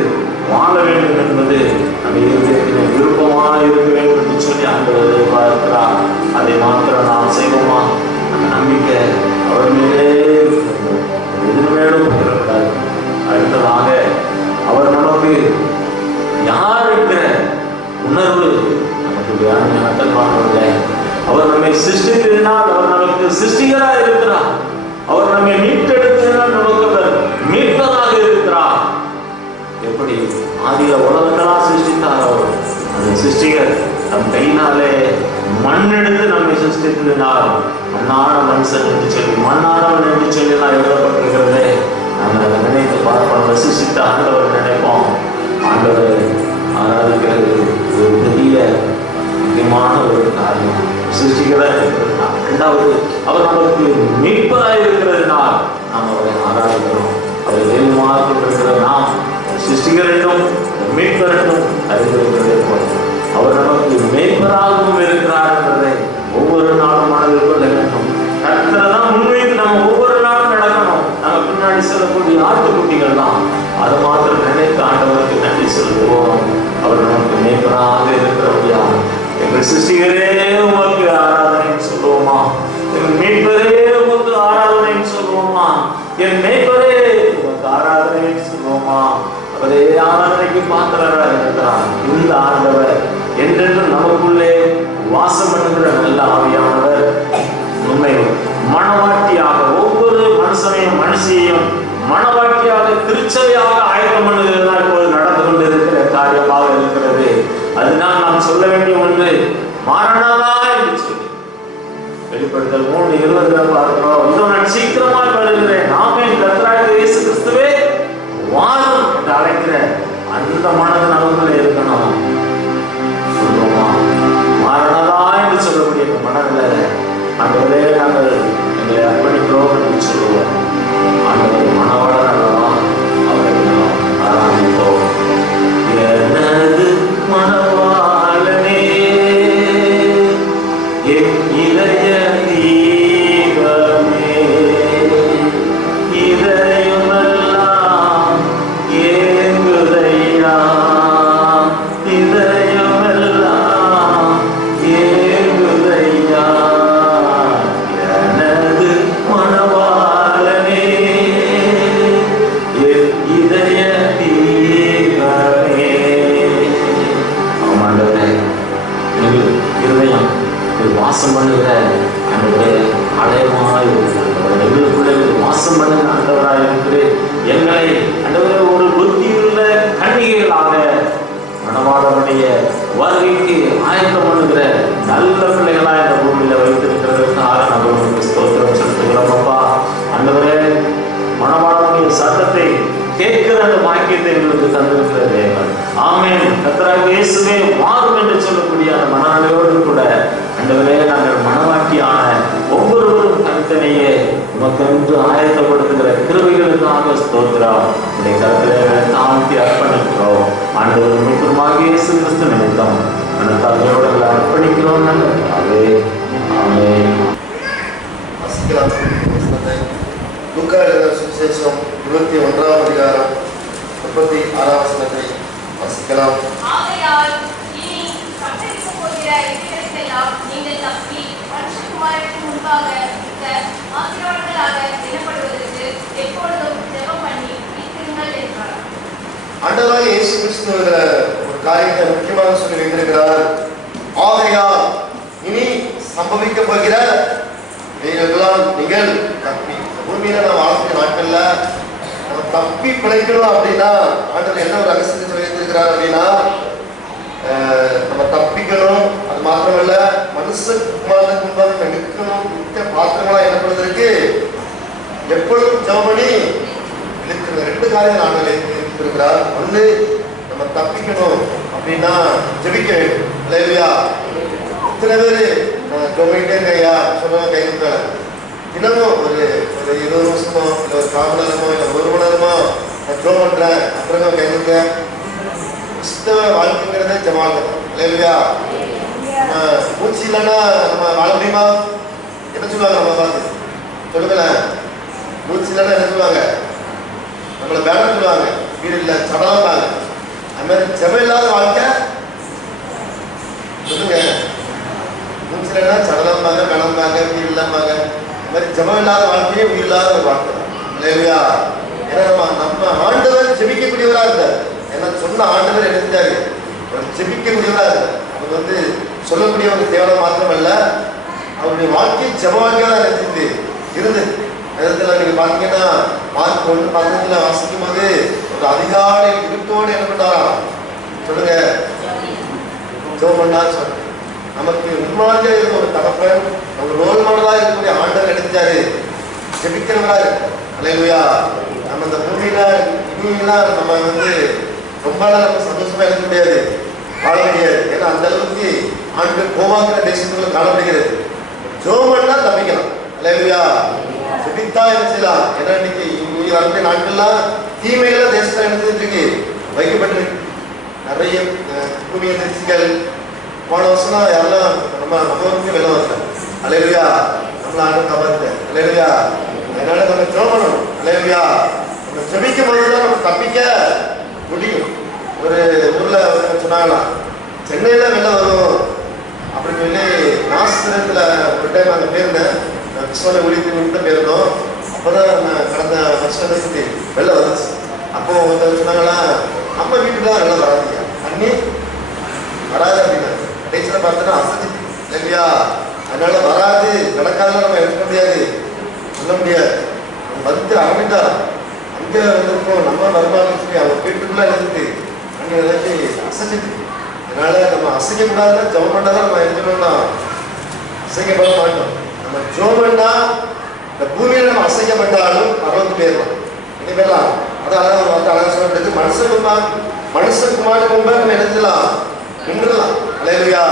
வாழ வேண்டும் என்பது நம்ம இருதயத்தின் விருப்பமாக இருக்க வேண்டும் என்று சொல்லி ஆண்டவர் எதிர்பார்க்கிறார். அதை மாத்திரம் நாம் செய்வோமா? அந்த நம்பிக்கை அவர் மேலே எது மேலும் இருக்கக்கூடாது. அடுத்ததாக அவர் நமக்கு யார் என்ற உணர்வு நமக்கு அட்டமானவில்லை. அவர் நம்மை சிருஷ்டித்தினால் அவர் நமக்கு சிருஷ்டிகராக இருக்கிறார். அவர் நம்மை மீட்டெடுத்ததினால் நமக்கு அவர் மீட்பதாக இருக்கிறார். எப்படி ஆதியில உலகத்தெல்லாம் சிருஷ்டித்தார் அவர், அந்த சிருஷ்டிகர் நம் கையினாலே மண் எடுத்து நம்மை சிருஷ்டித்ததினால் மண்ணான மனுஷன் என்று சொல்லி மண்ணானவன் என்று சொல்லி நான் எழுதப்பட்டிருக்கிறதே. நாங்கள் அதை நினைத்து பார்ப்போம். சிருஷ்டித்த ஆண்டவர் நினைப்போம். ஆண்டவர் ஆராதிக்கிறது ஒரு பெரிய முக்கியமான ஒரு காரியம். சிருஷ்டிகராக இருக்கிறதுனால், இரண்டாவது அவர் நமக்கு மீட்பராக இருக்கிறதுனால் நாம் அவரை ஆராதிக்கிறோம். அவரை வேறுமாறு கொண்டிருக்கிற நாம் சிருஷ்டிகரிடம் மீட்பரிடம் அறிந்திருக்கிறதே போல அவர் நமக்கு மீட்பராகவும் இருக்கிறார் என்பதை ஒவ்வொரு நாளும் மனதில் கொள்ள வேண்டும். கர்த்தரை தான் முன்வைத்து நம்ம ஒவ்வொரு நாளும் நடக்கணும். நம்ம பின்னாடி செல்லக்கூடிய ஆட்டுக்குட்டிகள் தான். அதை மாத்திரம் நினைத்து ஆண்டவருக்கு நன்றி செலுத்துவோம். அவர் நமக்கு மீட்பராக இருக்கிறபடியா எங்கள் சிருஷ்டிகரே உமக்கு ஆராதனை சொல்லுவோமா? எங்கள் மீட்பரே உமக்கு ஆராதனை சொல்லுவோமா? என் மீட்பரே உமக்கு ஆராதனை சொல்லுவோமா? அவரே ஆராதனைக்கு பாத்திரராக இருக்கிறார். இந்த ஆண்டவர் என்றென்றும் நமக்குள்ளே வாசம் பண்ணுகிற நல்ல ஆவியானவர் உண்மை மனவாட்டியாக ஒவ்வொரு மனுஷனையும் மனுஷியையும் மனவாட்டியாக திருச்சபையாக ஆயத்தம் பண்ணுகிறதா இப்போது நடந்து கொண்டிருக்கிற காரியமாக இருக்கிறது. அதுதான் நாம் சொல்ல வேண்டிய ஒன்று. மாரணதா என்று சொல்லி வெளிப்படுத்தல் 3:20 பார்க்கிறோம். இதோ நான் சீக்கிரமாக வருகிறேன், நாமே கர்த்தராகிய இயேசு கிறிஸ்துவே வாரும் என்று அழைக்கிற அந்த மனது நமக்குள்ளே இருக்கணும். சொல்லுவோமா? மாரணதா என்று சொல்லக்கூடிய அந்த மனதில் ஆண்டவரே நாங்கள் எங்களை அர்ப்பணிக்கிறோம் என்று சொல்லுவோம். ஆண்டவர் மனவாளர் அல்லவா? அவரை நாம் ஆராதிப்போம். எனது மனவாளனே என் இதய தீபமே, இதயமெல்லாம் ஏங்குதையா, இதயமெல்லாம் ஏங்குதையா. எனது மனவாளனே என் இதய தீபமே. ஆமாண்டவரே, எங்கள் இருதயம் வாசம் பண்ணுகிற என்னுடைய அடையமாக இருக்கிறார். எங்களுக்குள்ளே வாசம் பண்ணுகிற ஆண்டவராக இருக்கிறேன். எங்களை ஆண்டவரே ஒரு புத்தியுள்ள கன்னிகைகளாக மணவாளனுடைய வருகைக்கு ஆயத்தம் பண்ணுகிற நல்ல பிள்ளைகளாக இந்த பூமியில வைத்திருக்கிறதுக்காக நம்ம ஸ்தோத்திரம் செலுத்துகிறோம். அப்பா ஆண்டவரே, மணவாளனுடைய சத்தத்தை கேட்கிற அந்த வாக்கியத்தை எங்களுக்கு தந்திருக்கிற தேவன். ஆமென். கர்த்தராகிய இயேசுவே வாரும் என்று சொல்லக்கூடிய அந்த மனநிலையோடு கூட ஆண்டவரே நாங்கள் மனவாட்டியான ஒவ்வொருவரும் தனித்தனையே உமக்கென்று ஆயத்தப்படுத்துகிற கிருபைகளுக்காக ஸ்தோத்திரம். உடைய கருத்திலே தாழ்த்தி அர்ப்பணிக்கிறோம். ஆண்டவர் மீட்பருமாகிய இயேசு கிறிஸ்து நிமித்தம் மனத்தாழ்மையோடு அர்ப்பணிக்கிறோம். நல்லதாவே. ஆமென். லூக்கா எழுதின சுவிசேஷம் 21ஆம் அதிகாரம் 36ஆம் வசனத்தை வாசிக்கலாம். முன்பாக ஆசீர்வாதங்களாக எண்ணப்படுவதற்கு எப்பொழுதும் ஜெபம் பண்ணி வீட்டிருங்கள் என்றார். ஆண்டவராகிய இயேசு கிறிஸ்து ஒரு காரியத்தை முக்கியமாக சொல்லி வைத்திருக்கிறார். ஆகையால் இனி சம்பவிக்க போகிற நீங்கள் தப்பி பூமியில நம்ம வாழ்க்கை நாட்கள்ல நம்ம தப்பி பிழைக்கணும் அப்படின்னா ஆண்டவர் என்ன ஒரு ரகசியத்தை சொல்லி வைத்திருக்கிறார் அப்படின்னா, நம்ம தப்பிக்கணும். அது மாத்திரமல்ல, மனுஷகுமாரனுக்கு முன்பாக நிற்கணும். நிற்க பாத்திரங்களா எனப்படுவதற்கு எப்பொழுதும் ஜெபம் பண்ணி இருக்கிற 2 காரியம் ஆண்டவர் இருக்கிறார். ஒன்று, நம்ம தப்பிக்கணும் அப்படின்னா ஜெபிக்க வேண்டும். அல்லேலூயா. இத்தனை பேர் ஜெபிக்கிட்டே இருக்கையா சொல்லுவாங்க, கை கொடுத்தாங்க. தினமும் ஒரு 20 நிமிஷமோ இல்லை ஒரு 1/4 மணி நேரமோ இல்லை 1 மணி நேரமோ நான் ஜெபம் பண்றேன் அப்புறமே கை கொடுத்தேன். கிறிஸ்தவ வாழ்க்கைங்கிறதே ஜெபம். அல்லேலூயா. மூச்சு இல்லைன்னா நம்ம வாழ முடியுமா? என்ன சொல்லுவாங்க நம்ம பார்த்து சொல்லுங்களேன். மூச்சு இல்லைன்னா என்ன சொல்லுவாங்க? நம்மளை வேடம் சொல்லுவாங்க, வீடு இல்லை சடலாம்பாங்க. அது மாதிரி ஜெபம் இல்லாத வாழ்க்கை சொல்லுங்க. மூச்சு இல்லைன்னா சடலாம்பாங்க, வேடம்பாங்க, வீடு இல்லாம்பாங்க. அது மாதிரி ஜெபம் இல்லாத வாழ்க்கையே உயிர் இல்லாத ஒரு வாழ்க்கை தான். இல்லையா? ஏன்னா நம்ம ஆண்டவர் ஜெபிக்கக்கூடியவராக இருந்தார். ஏன்னா சொன்ன ஆண்டவர் என்ன செஞ்சாரு? ஜெபிக்கக்கூடியவராக இருந்தார். அவர் சொல்லக்கூடிய ஒரு தேவனை மாத்திரமல்ல, அவருடைய வாழ்க்கை ஜெப வாழ்க்கையாக தான் இருந்தது. நேரத்தில் நீங்க பார்த்தீங்கன்னா மார்க் 1:10 வாசிக்கும் போது ஒரு அதிகாலை இருட்டோடு என்ன பண்ணாராம் சொல்லுங்க, ஜெபம் பண்ணான்னு சொல்லுங்க. நமக்கு முன்மாதிரியா இருக்க ஒரு தகப்பன், நம்ம ரோல் மாடலா இருக்கக்கூடிய ஆண்டவர் எடுத்தாரு, ஜெபிக்கிறவரா இருக்கு. அல்லேலூயா. நம்ம இந்த பூமியில இனியெல்லாம் நம்ம ரொம்ப நம்ம சந்தோஷமா இருக்க முடியாது, வாழ முடியாது. ஏன்னா அந்த அளவுக்கு ஆண்கள் கோவாங்கிற தேசத்துல காணப்படுகிறது. ஜெபம் பண்ணா தப்பிக்கலாம். அல்லேலூயா. ஜெபித்தா என்ன செய்யலாம்? ஏன்னா இன்னைக்கு வரக்கூடிய நாட்கள்லாம் தீமையில தேசத்துல இருக்கு வைக்கப்பட்டிருக்கு. நிறைய பூமி எதிர்ச்சிகள். போன வருஷம் யாரெல்லாம் நம்ம வெள்ளம் வரல. அல்லேலூயா. நம்மள ஆண்டு காப்பாத்து. அல்லேலூயா. அதனால நம்ம ஜெபம் பண்ணணும். அல்லேலூயா. நம்ம ஜெபிக்கும் போதுதான் நம்ம தப்பிக்க முடியும். ஒரு ஊர்ல சொன்னாங்களாம், சென்னையில வெள்ளம் வரும் அப்படின்னு சொல்லி நாசிரத்துல ஒரு டைம் அங்கே போயிருந்தேன். கிறிஸ்தவ ஊழியத்துக்கு தான் போயிருந்தோம். அப்போதான் கடந்த வருஷத்துக்கு வெள்ளம் வந்துச்சு. அப்போ சொன்னாங்களா, நம்ம வீட்டுக்கு தான் வெள்ளம் வராதியா, அண்ணி வராது அப்படின்னா கடைசியில் பார்த்தோன்னா அசைச்சு இல்லையா. அதனால வராது நடக்காதுன்னு நம்ம எடுக்க முடியாது, சொல்ல முடியாது. அரம்பிட்டார் அங்கே வந்திருக்கோம், நம்ம வருமானம் சொல்லி அவங்க வீட்டுக்குள்ள இருந்து அங்கே ஏதாச்சும் அசைச்சிட்டு. அதனால நம்ம அசைக்கக்கூடாதுன்னா ஜெபம் பண்ணாதான் நம்ம எடுக்கணும்னா அசைக்கப்பட மாட்டோம். நம்ம ஜெபம் பண்ணா இந்த பூமியில நம்ம அசைக்கப்பட்டாலும் பரவத்து போயிடலாம். என்ன பேரலாம்? அதான் அழகா சொல்லப்படுது, மனுஷகுமாருக்கு முன்பாக நம்ம எடுத்துலாம் நின்றுலாம். அல்லேலூயா.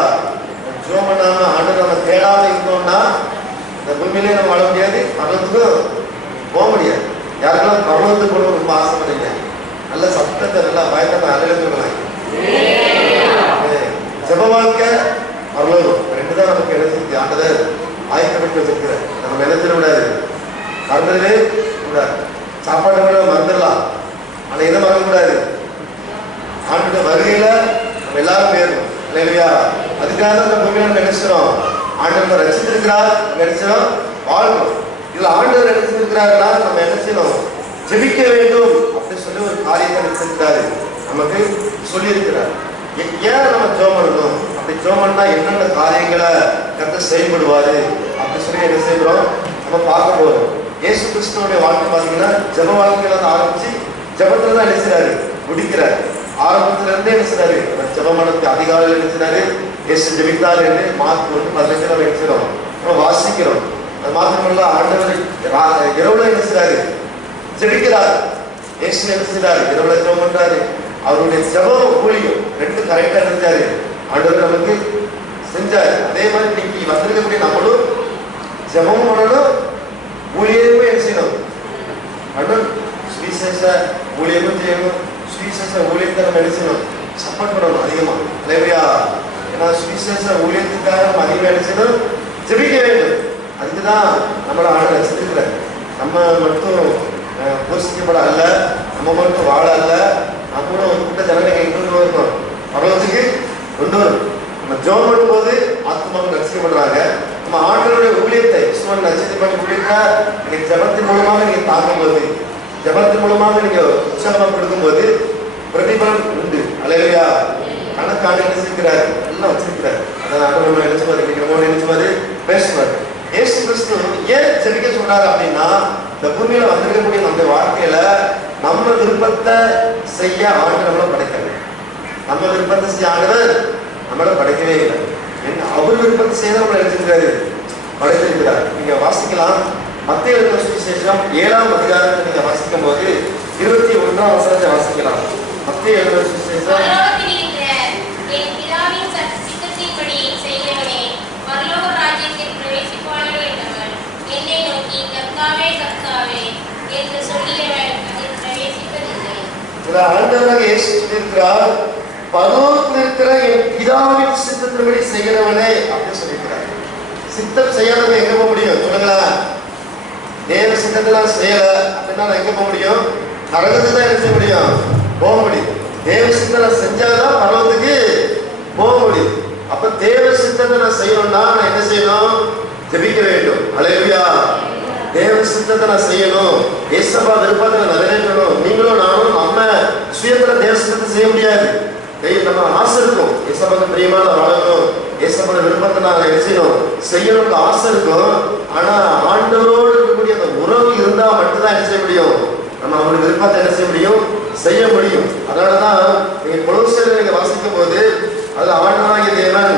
ஜெபம் பண்ணாம ஆண்டவரை நம்ம தேடாம இருந்தோம்னா இந்த பூமியிலே நம்ம வாழ முடியாது, பரவத்துக்கும் போக முடியாது. யாருக்கெல்லாம் பரவத்துக்கு போகணும் ரொம்ப ஆசைப்படுறீங்க? நல்ல சத்தத்தை நல்லா பயத்தை அலையில ஜெப வாழ்க்கை பரலோகம் 2 தான் நமக்கு எழுதி ஆண்டவர் ஆயக்கப்பட்டு வச்சிருக்கிற. நம்ம நினைச்சிட கூடாது, மறந்துடவே கூடாது. சாப்பாடு கூட மறந்துடலாம், ஆனால் இதை மறக்கக்கூடாது. ஆண்டோட வருகையில நம்ம எல்லாரும் போயிடணும். இல்லையா? அதுக்காக தான் நம்ம பூமியில நினைச்சிடும் ஆண்டவர் ரசித்திருக்கிறார், நினைச்சிடும் வாழ்க்கணும். இதுல ஆண்டவர் நினைச்சிருக்கிறார்களா நம்ம நினைச்சிடும் ஜெபிக்க வேண்டும் அப்படின்னு சொல்லி ஒரு காரியத்தை நினைச்சிருக்கிறாரு, நமக்கு சொல்லியிருக்கிறார். ஏன் நம்ம ஜெபம் பண்ணணும்? அப்படி ஜெபம் பண்ணா என்னென்ன காரியங்களை கர்த்தர் செயல்படுவாரு அப்படின்னு சொல்லி என்ன செய்யறோம் நம்ம பார்க்க போறோம். இயேசு கிறிஸ்துவோடைய வாழ்க்கை பார்த்தீங்கன்னா ஜெப வாழ்க்கையில இருந்து ஆரம்பிச்சு ஜெபத்துல தான் நினைச்சாரு முடிக்கிறார். ஆரம்பத்துல இருந்தே நினைச்சாரு ஜெபமானத்துக்கு அதிகாலையில் நினைச்சாரு. இயேசு ஜெபித்தார் என்று மார்க் 1:15 நினைச்சிடும் நம்ம வாசிக்கிறோம். அது மாத்திரமல்ல, ஆண்டவர் இரவுல நினைச்சாரு ஜெபிக்கிறார். இயேசு நினைச்சாரு இரவுல ஜெபம் பண்றாரு. அவருடைய ஜெபம் ஊழியம் 2 கரெக்டா நினைச்சாரு, ஆண்டவர் நமக்கு செஞ்சாரு. அதே மாதிரி இன்னைக்கு வந்திருக்கக்கூடிய நம்மளும் ஜெபம் பண்ணணும், ஊழியமே செய்யணும். ஆண்டவர் சுவிசேஷ ஊழியமும் செய்யணும், சுவிசேஷ ஊழியத்தை நம்ம நினைச்சணும் சப்போர்ட் பண்ணணும் அதிகமா. இல்லையா? ஏன்னா சுவிசேஷ ஊழியத்துக்காக நம்ம அதிகமாக நினைச்சணும் ஜெபிக்க வேண்டும். அதுக்குதான் நம்மளை ஆண்டவர் ரசித்திருக்கிறார். நம்ம மட்டும் போஷிக்கப்பட அல்ல, நம்ம மட்டும் வாழ அல்ல, நம்மளும் ஒரு கூட்ட ஜனங்களை கொண்டு வரணும், பரவத்துக்கு கொண்டு வரும். நம்ம ஜெபம் பண்ணும்போது ஆத்மாவுக்கு ரசிக்கப்படுறாங்க, நம்ம ஆண்டவருடைய ஊழியத்தை கிறிஸ்துவின் நட்சத்திர பண்ணி ஊழியத்தை நீங்க ஜபத்தின் மூலமாக நீங்க தாக்கும்போது, ஜபத்தின் மூலமாக நீங்க உற்சாகம் கொடுக்கும்போது பிரதிபலன் உண்டு. அல்லேலூயா. கணக்கான நினைச்சிருக்கிறாரு, எல்லாம் வச்சிருக்கிறாரு. அதான் ஆண்டவர் நினைச்சுவாரு, நம்மளோட நினைச்சுவாரு, பேசுவாரு. இயேசு கிறிஸ்து ஏன் ஜெபிக்க சொல்றாரு அப்படின்னா, இந்த பூமியில வந்திருக்கக்கூடிய நம்ம வாழ்க்கையில நம்ம விருப்பத்தை செய்ய ஆண்டவர் நம்மளை படைக்கல. நம்ம விருப்பத்தை செய்ய ஆண்டவர் நம்மளை படைக்கவே இல்லை. அவர் விருப்பத்தை செய்ய நம்மளை நினைச்சிருக்கிறாரு, படைத்திருக்கிறார். நீங்க வாசிக்கலாம், மத்திய எழுதின சுவிசேஷம் 7ஆம் அதிகாரத்தை நீங்க வாசிக்கும் போது 21ஆம் வசனத்தை வாசிக்கலாம். மத்திய எழுதின சுவிசேஷம் என் பிதாவின் சித்தத்தின்படி செய்கிறவனே பரலோக ராஜ்யத்தில் பிரவேசிப்பானோ என்றவன் என்னை நோக்கி கர்த்தாவே கர்த்தாவே என்று சொல்கிறவன் அதில் பிரவேசிப்பதில்லை. ஆண்டவராக இயேசு சொல்லியிருக்கிறார், பரலோகத்தில் இருக்கிற என் பிதாவின் சித்தத்தின்படி செய்கிறவனே அப்படின்னு சொல்லியிருக்கிறார். சித்தம் செய்யாதவங்க எங்க போக முடியும் சொல்லுங்களா? தேவ சித்தத்தெல்லாம் செய்யல அப்படின்னா எங்க போக முடியும்? நரகத்துக்கு தான் என்ன செய்ய முடியும்? போக முடியும். தேவ சித்தத்தை செஞ்சாதான் பரலோகத்துக்கு போக முடியும். அப்ப தேவ சித்தத்தை நான் செய்யணும்னா நான் என்ன செய்யணும்? ஜெபிக்க வேண்டும். அல்லேலூயா. தேவ சித்தத்தை நான் செய்யணும், ஏசப்பா விருப்பத்தை நிறைவேற்றணும். நீங்களும் நானும் நம்ம சுயத்துல தேவ சித்தத்தை செய்ய முடியாது. நம்ம ஆசை இருக்கும், ஏசப்பாக்கு பிரியமான வாழணும், ஏசப்போட விருப்பத்தை நான் என்ன செய்யணும்னு ஆசை இருக்கும். ஆனா ஆண்டவரோடு இருக்கக்கூடிய அந்த உறவு இருந்தா மட்டும்தான் என்ன செய்ய முடியும்? நம்ம அவருடைய விருப்பத்தை என்ன செய்ய முடியும்? செய்ய முடியும். அதனாலதான் நீங்க கொலோசியரை நீங்க வாசிக்கும் போது அதுல ஆண்டவராகிய தேவன்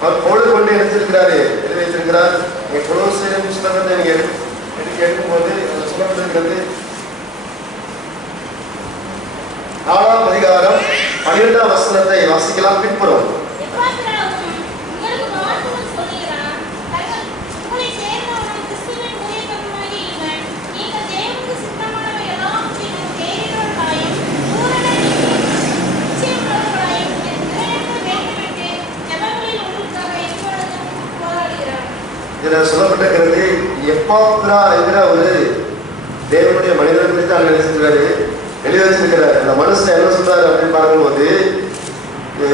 அவர் போடு கொண்டு எடுத்திருக்கிறாரு, எழுதி வைத்திருக்கிறார். நீங்க கொலோசியர் புத்தகத்தை நீங்க எடுக்கும்போது சொல்லப்பட்டிருக்கிறது 4ஆம் அதிகாரம் 12ஆம் வசனத்தை வாசிக்கலாம். பின்புறம் இதில் சொல்லப்பட்டிருக்கிறது, எப்பாத்ரா என்கிற ஒரு தேவனுடைய மனிதன் குறித்து அங்க நினைச்சிருக்காரு, எழுதி வச்சிருக்கிறார். அந்த மனுஷன் என்ன சொல்றாரு அப்படின்னு பார்க்கும்போது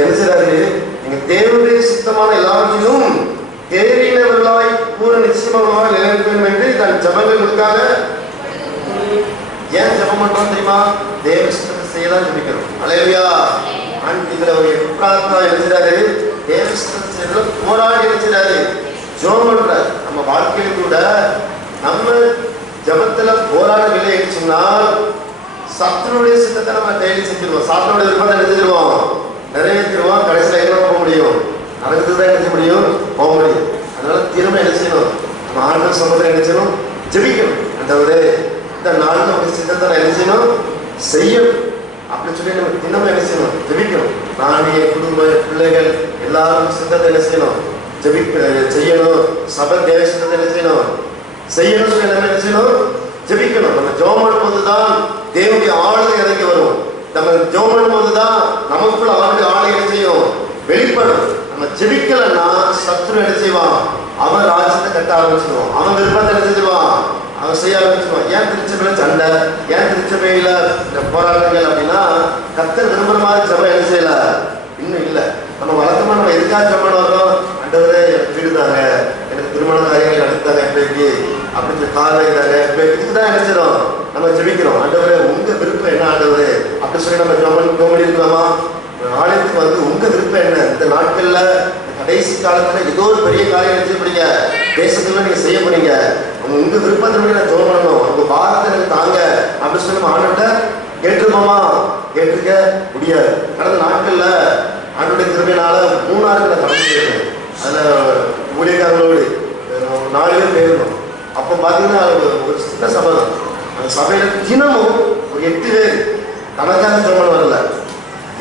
என்ன செய்றாரு? நீங்க தேவனுடைய சுத்தமான எல்லாவற்றிலும் தேறினவர்களாய் பூர நிச்சயமாக நிலைநிற்க வேண்டும் என்று தன் ஜபங்களுக்காக. ஏன் ஜபம் பண்றோம் தெரியுமா? தேவ சுத்தத்தை செய்யதான் ஜபிக்கிறோம். அல்லேலூயா. இதுல ஒரு பிரார்த்தனை எழுதுறாரு, தேவ சுத்தத்தை செய்யறதுல போராடி எழுதுறாரு, ஜெபம் பண்றாரு. நம்ம வாழ்க்கையில் கூட நம்ம ஜபத்துல போராடவில்லை என்று சொன்னால் சத்துருடைய சித்தத்தை நம்ம டெய்லி செஞ்சிருவோம், சாத்தனுடைய விருப்பத்தை நினைச்சிருவோம், நிறைவேற்றிடுவோம். கடைசியில் எங்க போக முடியும்? நடக்குது தான் என்ன செய்ய முடியும்? போக முடியும். அதனால திரும்ப என்ன செய்யணும்? நம்ம ஆண்டவர் சொன்னதை என்ன செய்யணும்? ஜெபிக்கணும். அதாவது இந்த நாளில் ஒரு சித்தத்தை நான் என்ன செய்யணும்? செய்யணும் அப்படின்னு சொல்லி நம்ம தினமும் என்ன செய்யணும்? ஜெபிக்கணும். நான் என் குடும்ப பிள்ளைகள் எல்லாரும் சித்தத்தை என்ன செய்யணும்? செய்யணும். சபை தேவ சித்தத்தை என்ன செய்யணும்? செய்யணும் சொல்லி நம்ம என்ன செய்யணும்? ஜெபிக்கணும். நம்ம ஜெபம் பண்ணும்போதுதான் தேவனுடைய ஆளுகை இறங்கி வரும். நம்ம ஜெபம் பண்ணும்போதுதான் நமக்குள்ள அவருடைய ஆளுகை என்ன செய்யும்? வெளிப்படும். நம்ம ஜெபிக்கலன்னா சத்துரு என்ன செய்வான்? அவன் ராஜ்யத்தை கட்ட ஆரம்பிச்சிடுவான், அவன் விருப்பத்தை என்ன செஞ்சிருவான்? அவன் செய்ய ஆரம்பிச்சிருவான். ஏன் திருச்சபையில சண்டை, ஏன் திருச்சபையில இந்த போராட்டங்கள் அப்படின்னா கர்த்தர் விரும்புற மாதிரி ஜெபம் என்ன செய்யல, இன்னும் இல்லை. நம்ம வழக்கமா நம்ம எதுக்காக ஜெபம் வரோம்? ஆண்டவரே வீடு தாங்க, எனக்கு திருமண காரியங்கள் நடத்தாங்க, எப்படிக்கு அப்படி கார் வைக்கிறாங்க, இதுக்குதான் என்ன செய்யறோம்? நம்ம ஜெபிக்கிறோம். ஆண்டவரே உங்க விருப்பம் என்ன ஆண்டவரே அப்படி சொல்லி நம்ம ஜெபம் போக முடியுமா? ஆலயத்துக்கு வந்து உங்க விருப்பம் என்ன? இந்த நாட்கள்ல கடைசி காலத்துல ஏதோ ஒரு பெரிய காரியம் என்ன செய்ய போறீங்க? தேசத்துல நீங்க செய்ய போறீங்க, உங்க விருப்பத்தின்படி நான் ஜெபம் பண்ணணும், உங்க பாரத்தை எனக்கு தாங்க அப்படின்னு சொல்லி நம்ம ஆண்டவர்கிட்ட கேட்டுருப்போமா? கேட்டிருக்க முடியாது. கடந்த நாட்கள்ல ஆண்டோடைய திரும்பினால 3 நாட்கள் நான் கடந்து போயிருக்கேன். அதுல ஊழியக்காரங்களோடு 4 பேர் போயிருந்தோம். அப்போ பார்த்தீங்கன்னா ஒரு சின்ன சபை தான். அந்த சபையில தினமும் ஒரு 8 பேர் தனக்காக ஜெபம் வரல,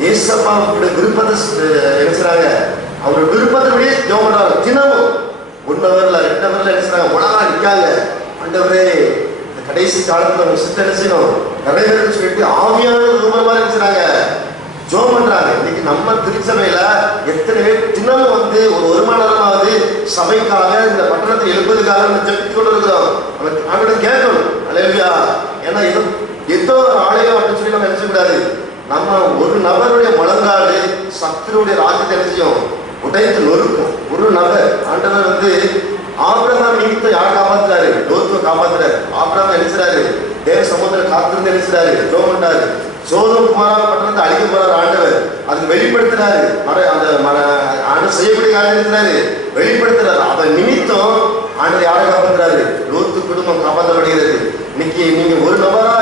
ஏசப்பாவுடைய விருப்பத்தை நினைச்சாங்க, அவருடைய விருப்பத்தின்படியே ஜெபம் பண்றாங்க. தினமும் 1 ஹவர்ல 2 ஹவர்ல நினைச்சாங்க, உலகா நிற்காங்க. ஆண்டவரே இந்த கடைசி காலத்துல அவங்க சித்த நினைச்சணும் நிறைவேறு சொல்லிட்டு ஆவியான ரூபமா நினைச்சாங்க, ஜெபம் பண்றாங்க. இன்னைக்கு நம்ம திருச்சபையில எத்தனை பேர் தினமும் வந்து ஒரு மணி நேரமாவது சபைக்காக இந்த பட்டணத்தை எழுப்பதுக்காக நம்ம ஜெபித்து கொண்டு இருக்கிறோம். நம்ம ஆண்டவரை கேட்கணும். அல்லேலூயா. ஏன்னா ஏதோ ஆலயம் அப்படின்னு சொல்லி நம்ம நினைச்சக்கூடாது. நம்ம ஒரு நபருடைய முழங்காடு சத்துருடைய ராஜ்யத்தை நினைச்சோம் உடைத்து நொறுக்கும். ஒரு நபர் ஆண்டவர் வந்து வெளிப்படுத்துறாரு. ஆண்டவர் செய்யக்கூடிய காரியம் இருக்கிறாரு, வெளிப்படுத்துறாரு. அதன் நிமித்தம் ஆண்டவர் யாரை காப்பாற்றுறாரு? லோத்து குடும்பம் காப்பாற்றப்படுகிறது. இன்னைக்கு நீங்க ஒரு நபரா,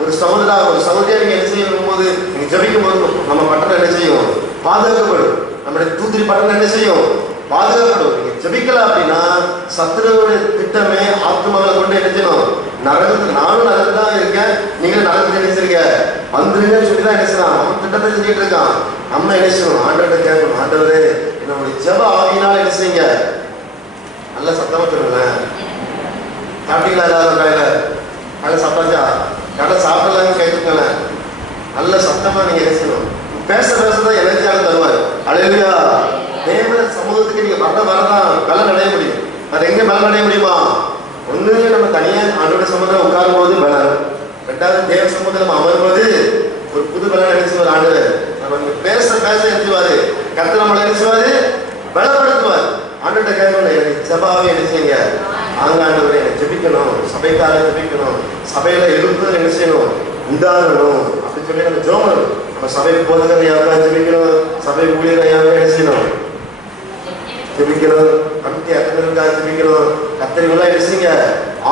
ஒரு சகோதரா, ஒரு சகோதரியா நீங்க என்ன செய்யும் போது, நீங்க ஜபிக்கும் போது நம்ம பட்டணம் என்ன செய்யும்? பாதுகாக்கப்படும். நம்முடைய தூத்துக்குடி பட்டணம் என்ன செய்யும்? பாதுகாக்கப்படும். நீங்க ஜபிக்கல அப்படின்னா சத்துருவுடைய திட்டமே ஆத்மாவை கொண்டு என்ன செய்யணும்? நரகத்துக்கு. நானும் நரகத்து தான் இருக்கேன், நீங்களும் நரகத்துக்கு நினைச்சிருக்க வந்துருங்கன்னு சொல்லி தான் என்ன செய்யலாம்? அவன் திட்டத்தை செஞ்சுட்டு இருக்கான். நம்ம என்ன செய்யணும்? ஆண்டவர்கிட்ட கேட்கணும், ஆண்டவரே என்னுடைய ஜப ஆவியினால என்ன செய்யுங்க? நல்லா சத்தமா சொல்லுங்களேன். சாப்பிட்டீங்களா? எல்லாரும் காலையில சாப்பிட்டாச்சா? கடை சாப்பிடலான்னு கேட்டுக்கோங்களேன். நல்ல சத்தமா நீங்க என்ன செய்யணும்? பேச பேசதான் எனர்ஜியாக தருவார். அல்லேலூயா. தேவ சமூகத்துக்கு நீங்க வரதான் பலன் அடைய முடியும். அது எங்க பலன் அடைய முடியுமா? ஒண்ணு நம்ம தனியா ஆண்டோட சமூகத்தில் உட்காரும் போது பலன், ரெண்டாவது தேவ சமூகத்தில் நம்ம அமரும்போது ஒரு புது பலன் நினைச்சுவார் ஆண்டவர். நம்ம பேச பேச நினைச்சுவாரு, கருத்து நம்மளை நினைச்சுவாரு, பலப்படுத்துவார். ஆண்டோட கேட்கணும், எனக்கு ஜபாவை என்ன செய்யுங்க? ஆண்டாண்டவரை எனக்கு ஜபிக்கணும், சபைக்கார ஜபிக்கணும், சபையில எழுப்புதல் என்ன செய்யணும்? உண்டாகணும் அப்படின்னு சொல்லி நம்ம ஜோமணும். நம்ம சபை போதகர் யாருக்கா ஜபிக்கணும், சபை ஊழியரை யாருக்கா என்ன செய்யணும்? ஜபிக்கணும். கமிட்டி அக்கங்களுக்காக ஜபிக்கணும். கத்திரிகளாம் என்ன செய்யுங்க?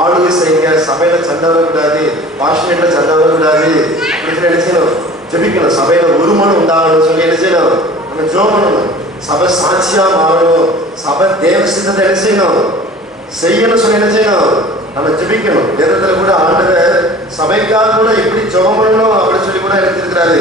ஆளுகை செய்யுங்க. சபையில சண்டை வரக்கூடாது, பாஷையில சண்டை வரக்கூடாது அப்படின்னு என்ன செய்யணும்? ஜபிக்கணும். சபையில ஒரு மனம் உண்டாகணும் சொல்லி என்ன செய்யணும்? நம்ம ஜோமணும். சபை சாட்சியா மாறணும், சபை தேவ சித்தத்தை என்ன செய்யணும்? செய்யணும் சொல்லி என்ன செய்யணும்? நம்ம ஜபிக்கணும். வேதத்துல கூட ஆண்டவர் சபைக்காக கூட எப்படி ஜெபம் பண்ணணும் அப்படின்னு சொல்லி கூட எடுத்திருக்கிறாரு,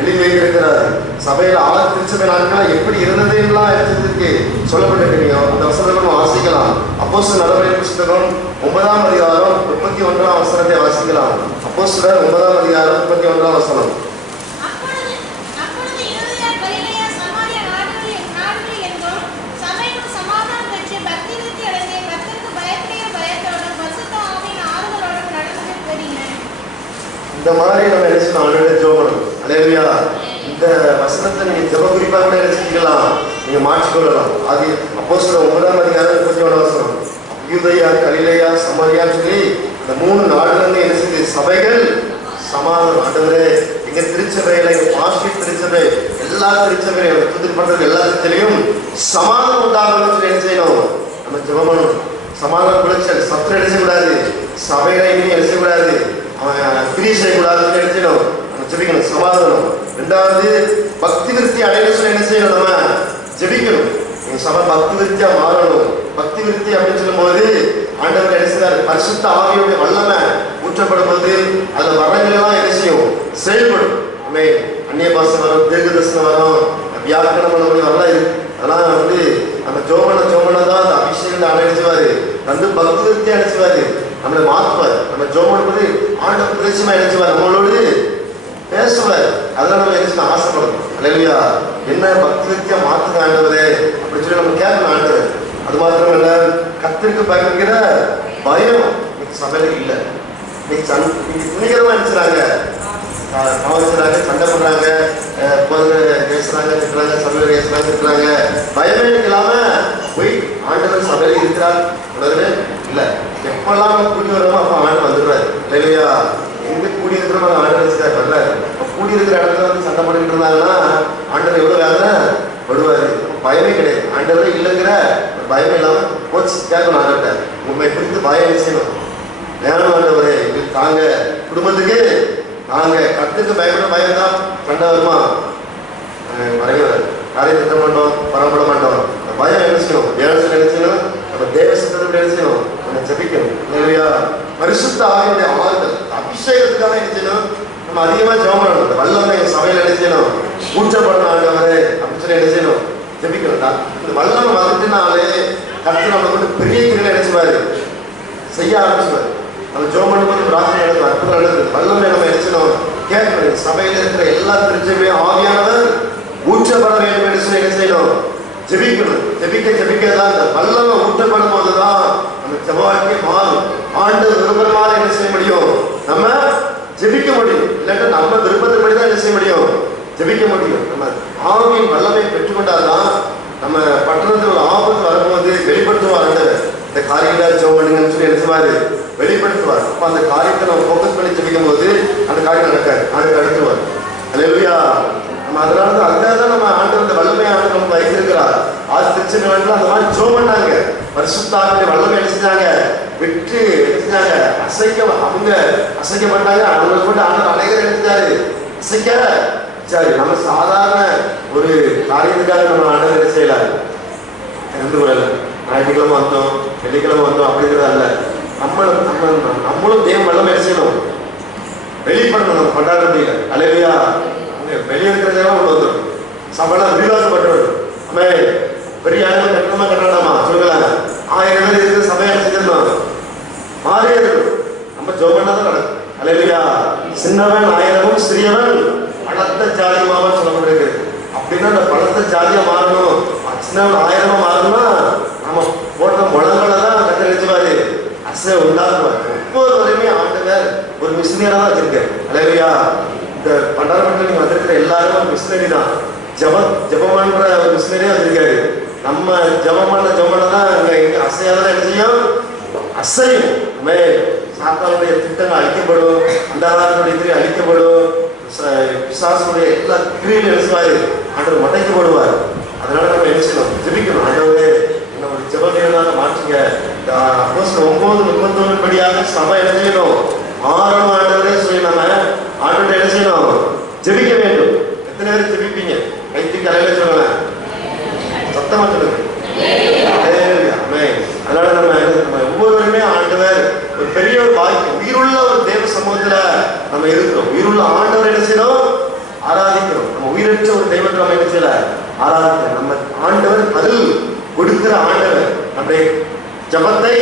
எழுதி வைத்திருக்கிறாரு. சபையில திருச்சபை நாட்கள் எப்படி இருந்ததுலாம் எடுத்ததுக்கு சொல்லப்பட்டிருக்கீங்க. அந்த வசனத்தை நம்ம வாசிக்கலாம். அப்போஸ்தலர் நடவடிக்கை புத்தகம் 9ஆம் அதிகாரம் 31ஆம் வசனத்தை வாசிக்கலாம். அப்போஸ்தலர் 9ஆம் அதிகாரம் 31ஆம் வசனம். இந்த மாதிரி நம்ம நினைச்சு ஆண்டவரே ஜெபம். அல்லேலூயா. இந்த வசனத்தை நீங்க ஜெப குறிப்பா கூட நினைச்சுக்கலாம், நீங்க மாற்றிக்கொள்ளலாம். அது அப்போஸ்தலர் 9ஆம் அதிகாரம் 31ஆம் வசனம். யூதேயா, கலிலேயா, சமாரியா சொல்லி இந்த 3 நாடுகளிலும் என்ன செய்யுது? சபைகள் சமாதானம். ஆண்டவரே எங்க திருச்சபையில, எங்க பாஸ்டிக் திருச்சபை, எல்லா திருச்சபையும் தூத்துக்குடி பண்றது எல்லா திருச்சபையும் சமாதானம் உண்டாகணும்னு சொல்லி என்ன செய்யணும்? நம்ம ஜெபம் பண்ணணும். சமாதானம் குலைச்சல், சத்துரு என்ன செய்யக்கூடாது? சபையில இனி என்ன செய்யக்கூடாது? அவன் பிரி செய்யக்கூடாதுன்னு நினைச்சிடும். நம்ம ஜெபிக்கணும், சமாதானம். ரெண்டாவது பக்தி விருத்தி அடையணும் சொல்லி என்ன செய்யணும்? நம்ம ஜெபிக்கணும். எங்க சபை பக்தி விருத்தியா மாறணும். பக்தி விருத்தி அப்படின்னு சொல்லும் போது ஆண்டவர் என்ன செய்றாரு? பரிசுத்த ஆவியோட வல்லமை ஊற்றப்படும் போது அதுல வரங்கள் எல்லாம் என்ன செய்யும்? செயல்படும். அந்நிய பாஷை வரும், தீர்க்க தரிசனம் வரும், வியாக்கரணம் பண்ணக்கூடிய வரலாம் இருக்கு. அதெல்லாம் நம்ம ஜோமனை தான் அந்த அபிஷேகத்தை அடைச்சுவாரு, வந்து பக்தி விருத்தி அடைச்சுவாரு, நம்மளை மாற்றுவார். நம்ம ஜோமன் போது ஆண்டவர் பிரதேசமா நினைச்சுவார், நம்மளோடு பேசுவார். அதெல்லாம் நம்ம என்ன ஆசைப்படணும். அல்லேலூயா. என்ன பக்தி விருத்தியா மாத்துங்க ஆண்டவரே அப்படின்னு சொல்லி நம்ம கேட்கணும் ஆண்டவர். அது மாத்திரம் இல்ல, கர்த்தருக்கு பயப்படுகிற பயம் இன்னைக்கு சபையில இல்லை. இன்னைக்கு துணிகரமா நினைச்சுறாங்க, பாவச்சுறாங்க, சண்டை பண்றாங்க, பேசுறாங்க, திட்டுறாங்க, சபையில பேசுறாங்க, திட்டுறாங்க. பயமே இல்லாம போய் ஆண்டவர் சபையில இருக்கிறார் உடனே இல்லை. எப்பெல்லாம் கூடி வரோமோ அப்போ ஆண்டு வந்துடுறாரு. இல்லையா? எங்க கூடி இருக்கிறோம் அங்கே ஆண்டு வச்சுட்டாரு வர்றாரு. கூடி இருக்கிற இடத்துல சண்டை பண்ணிட்டு இருந்தாங்கன்னா ஆண்டவர் எவ்வளவு வேலை படுவாரு. பயமே கிடையாது. ஆண்டவரே இல்லைங்கிற பயமே இல்லாம போச்சு கேட்கணும். ஆண்டவர்கிட்ட உண்மை குறித்து பயம் செய்யணும். வேணும் ஆண்டவரே எங்களுக்கு தாங்க, குடும்பத்துக்கு நாங்க கத்துக்கு பயப்பட பயம் தான். சண்டை வருமா? மறைவார் காரியம் திட்ட மாட்டோம், பரம்பட மாட்டோம். பயம் என்ன செய்யணும்? வேலை நினைச்சணும். நம்ம தேவ சித்தத்தை என்ன செய்யணும்? நம்ம ஜெபிக்கணும். இல்லையா? பரிசுத்த ஆவியுடைய ஆறுதல் அபிஷேகத்துக்காக என்ன செய்யணும்? நம்ம அதிகமா ஜெபம் பண்ணணும். வல்லமை சபையில என்ன செய்யணும்? ஊற்றப்படணும் ஆண்டவரே அப்படின்னு சொல்லி என்ன செய்யணும்? ஜெபிக்கணும். இந்த வல்லமை வந்துட்டுனாலே கர்த்தர் நம்ம கொண்டு பெரிய கிரியை நினைச்சுவாரு, செய்ய ஆரம்பிச்சுவார். நம்ம ஜெபம் பண்ணும்போது பிரார்த்தனை நடக்கும், அற்புதம் நடக்குது. வல்லமை நம்ம நினைச்சணும், கேட்கணும். சபையில இருக்கிற எல்லா திருச்சபையும் ஆவியானவர் ஊற்றப்பட வேண்டும் என்று சொல்லி என்ன செய்யணும்? ஜெபிக்கணும். ஜெபிக்கதான் இந்த வல்லமை ஊற்றப்படும் போதுதான் நம்ம ஜெபவாழ்க்கை மாறும். ஆண்டு விருப்பமாக என்ன செய்ய முடியும்? நம்ம ஜெபிக்க முடியும். இல்லாட்டா நம்ம விருப்பத்தின்படி தான் என்ன செய்ய முடியும்? ஜெபிக்க முடியும். நம்ம ஆவியின் வல்லமை பெற்றுக்கொண்டால்தான் நம்ம பட்டணத்தில் ஒரு ஆபத்து வரும்போது வெளிப்படுத்துவார். இந்த காரியங்களை ஜெபம் பண்ணுங்கன்னு சொல்லி என்ன செய்வாரு? வெளிப்படுத்துவார். அப்ப அந்த காரியத்தை நம்ம ஃபோக்கஸ் பண்ணி ஜெபிக்கும் போது அந்த காரியம் நடக்காது, அதுக்கு அடுத்துவார். அல்லேலூயா. நம்ம அதனால அதுக்காக தான் நம்ம ஜெபம் பண்ணாங்க. பரிசுத்தாவினுடைய வல்லமை அடிச்சாங்க, விட்டு எடுத்தாங்க, அவங்க அசைக்கப்பட்டாங்க. அவங்களுக்கு மட்டும் ஆண்டவர் அநேகர் எடுத்தாரு, அசைக்க சரி. நம்ம சாதாரண ஒரு காரியத்துக்காக நம்ம ஆண்டவர் என்ன செய்யலாம், இருந்து கொள்ளல. ஞாயிற்றுக்கிழமை வந்தோம், வெள்ளிக்கிழமை வந்தோம் அப்படிங்கிறது அல்ல. நம்மளும் தேவ வல்லமை செய்யணும், வெளிப்படணும். நம்ம கொண்டாட முடியல. அல்லேலூயா. வெளியே இருக்கிறதெல்லாம் உள்ள வந்துடும். சபைலாம் விரிவாக்கப்பட்டு நம்ம பெரிய ஆளுங்க கட்டணமா கட்டணாமா சொல்லுங்களேன். 1000 பேர் இருக்கிற சபையை செஞ்சிடணும், மாறியே இருக்கணும். நம்ம ஜோபன்னா தான் நடக்கும். அல்லேலூயா. சின்னவன் 1000 சிறியவன் பலத்த ஜாதியமாக சொல்லப்படுது. அப்படின்னா அந்த பலத்த ஜாதியா மாறணும், சின்னவன் 1000 மாறணும்னா நம்ம போட்ட முழங்களை தான் கத்தரிச்சுவாரு, அசை உண்டாக்குவார். ஒவ்வொரு வரையுமே ஆண்டவர் ஒரு மிஷினரியா தான் வச்சிருக்காரு. அல்லேலூயா. இந்த பண்டாரப்பட்டில் நீங்க வந்திருக்கிற எல்லாரும் மிஷினரி தான். ஜபமான்ற ஒரு மிஷினரியா வச்சிருக்காரு. நம்ம ஜபமான தான் இங்க அசையாதான் என்ன செய்யும், அசையும். சாத்தானுடைய திட்டங்கள் அழிக்கப்படும், அந்தாரனுடைய திரை அழிக்கப்படும், பிசாசுடைய எல்லா கிரியிலும் எழுசுவாரு ஆண்டவர் மட்டைக்கப்படுவார். அதனால நம்ம என்ன செய்யணும், ஜெபிக்கணும். ஆண்டவரே நம்ம ஜெபத்தை மாற்றுங்க. 9:31 படியாக சபை என்ன செய்யணும், மாறணும் ஆண்டவரே சொல்லி நம்ம ஆண்டவரை என்ன செய்யணும், ஜெபிக்க வேண்டும். எத்தனை பேர் ஜெபிப்பீங்க? கைத்துக்கு அலையில சொல்லலாம், சத்தமா சொல்லுங்க. அதனால நம்ம ஒவ்வொருவருமே ஆண்டவர் ஒரு பெரிய ஒரு பாக்கியம், உயிருள்ள ஒரு தேவ சமூகத்துல நம்ம இருக்கிறோம். உயிருள்ள ஆண்டவர் என்ன செய்யணும், ஆராதிக்கிறோம். நம்ம உயிரற்ற ஒரு தெய்வத்தை நம்ம என்ன செய்யல, ஆராதிக்கிறோம். நம்ம ஆண்டவர் பதில் கொடுக்கிற ஆண்டவர், நம்முடைய ஜபத்தை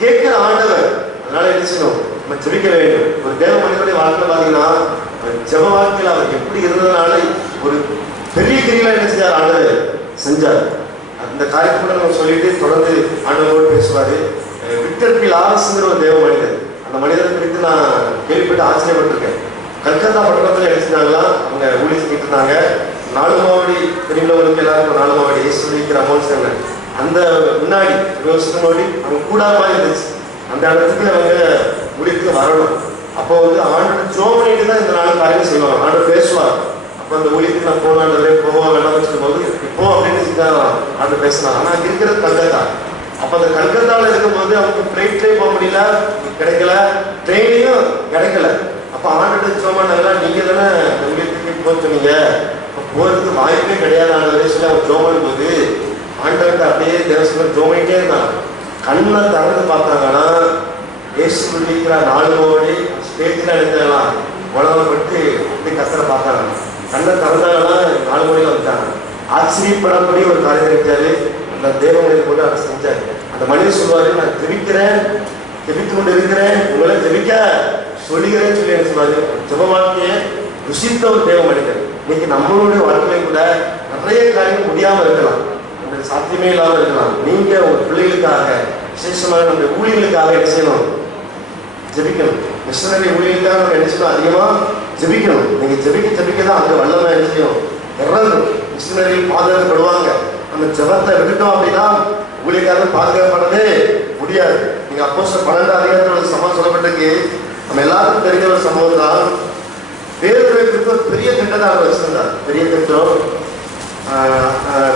கேட்கிற ஆண்டவர். அதனால என்ன செய்யணும், நம்ம ஜெபிக்க வேண்டும். ஒரு தேவ மனிதனுடைய வாழ்க்கை பார்த்தீங்கன்னா, ஜப வாழ்க்கையில் அவர் எப்படி இருந்ததுனால ஒரு பெரிய கிரியில என்ன செஞ்சார், ஆண்டவர் செஞ்சார். அந்த காரியத்தை நம்ம சொல்லிட்டு தொடர்ந்து ஆண்டவரோடு பேசுவாரு. விக்டர் பி லாரன்ஸ்ங்கிற ஒரு தேவ மனிதர், அந்த மனிதரை குறித்து நான் கேள்விப்பட்டு ஆச்சரியப்பட்டிருக்கேன். கல்கத்தா பட்டணத்தில் எடுத்துட்டாங்களா, அவங்க ஊழி செஞ்சுட்டு இருந்தாங்க. 4 மாவடி தெரிந்தவங்களுக்கு எல்லாருக்கும் 4 மாவடி இயேசுவிக்கிற அமௌண்ட் சொன்னாங்க. அந்த முன்னாடி 2 வருஷத்துக்கு முன்னாடி அவங்க கூடாரமாக இருந்துச்சு. அந்த இடத்துக்கு அவங்க ஊழியத்துக்கு வரணும். அப்போ ஆண்டோட ஜோம் பண்ணிட்டு தான் இந்த 4 காரியம் செய்வாங்க. ஆண்டவர் பேசுவார். அப்போ அந்த ஊழியத்துக்கு நான் போனாண்டே போவா வேண்டாம்னு சொல்லும்போது இப்போ அப்படின்னு ஆண்டு பேசினாங்க. ஆனால் அங்கே இருக்கிறது கல்கத்தா. அப்போ அந்த கல்கத்தாவில் இருக்கும்போது அவங்க ஃப்ளைட்லேயே போக முடியல, கிடைக்கல, ட்ரெயினையும் கிடைக்கல. அப்போ ஆண்டு ஜோமானாங்களா, நீங்கள் தானே ஊழியத்துக்கு போக சொன்னீங்க, இப்போ போகிறதுக்கு வாய்ப்பே கிடையாது ஆண்டவரே சொல்லி அவங்க ஜோமன் போது ஆண்டவர்கிட்ட அப்படியே தேவசம் ஜோமிட்டே இருந்தாங்க. கண்ணை திறந்து பார்த்தாங்கன்னா இயேசு இருக்கிற 4 மாவடி ஸ்டேஜில் எடுத்தாங்களாம், உலகப்பட்டு அப்படி கசரை பார்த்தாங்க. கண்ணை திறந்தாங்கன்னா 4 மாவடியில் வந்துட்டாங்க. ஆச்சரியப்படப்படி ஒரு காரியம் இருக்காரு. அந்த தேவமனித போட்டு அதை செஞ்சாரு. அந்த மனிதர் சொல்லுவாரு, நான் ஜெபிக்கிறேன், ஜெபித்து கொண்டு இருக்கிறேன், உங்களை ஜெபிக்க சொல்லுகிறேன்னு சொல்லி என்ன சொல்லுவாரு. ஜெப வாழ்க்கையை ருசித்த ஒரு தேவ மனிதர். இன்னைக்கு நம்மளுடைய வாழ்க்கையில கூட நிறைய காரியம் முடியாமல் இருக்கலாம், சாத்தியமே இல்லாமல் இருக்கலாம். நீங்க உங்க பிள்ளைகளுக்காக, விசேஷமாக நம்முடைய ஊழியர்களுக்காக என்ன செய்யணும், ஜெபிக்கணும். மிஷனரி ஊழியர்களுக்காக நம்ம என்ன செய்யணும், அதிகமா ஜெபிக்கணும். நீங்க ஜெபிக்க தான் அங்க வல்லமை என்ன செய்யும், இறங்கும். மிஷனரி பாதுகாக்கப்படுவாங்க. அந்த ஜெபத்தை விட்டுட்டோம் அப்படின்னா ஊழியக்காரர்கள் பாதுகாக்கப்படவே முடியாது. நீங்க அப்போஸ்தலர் 12 அதிகாரத்தில் சம்பவம் சொல்லப்பட்டிருக்கு. நம்ம எல்லாருக்கும் தெரிஞ்ச ஒரு சம்பவம் தான். பேதுருவை குறித்து ஒரு பெரிய திட்டத்தை அவர் வச்சிருந்தார். பெரிய திட்டம்.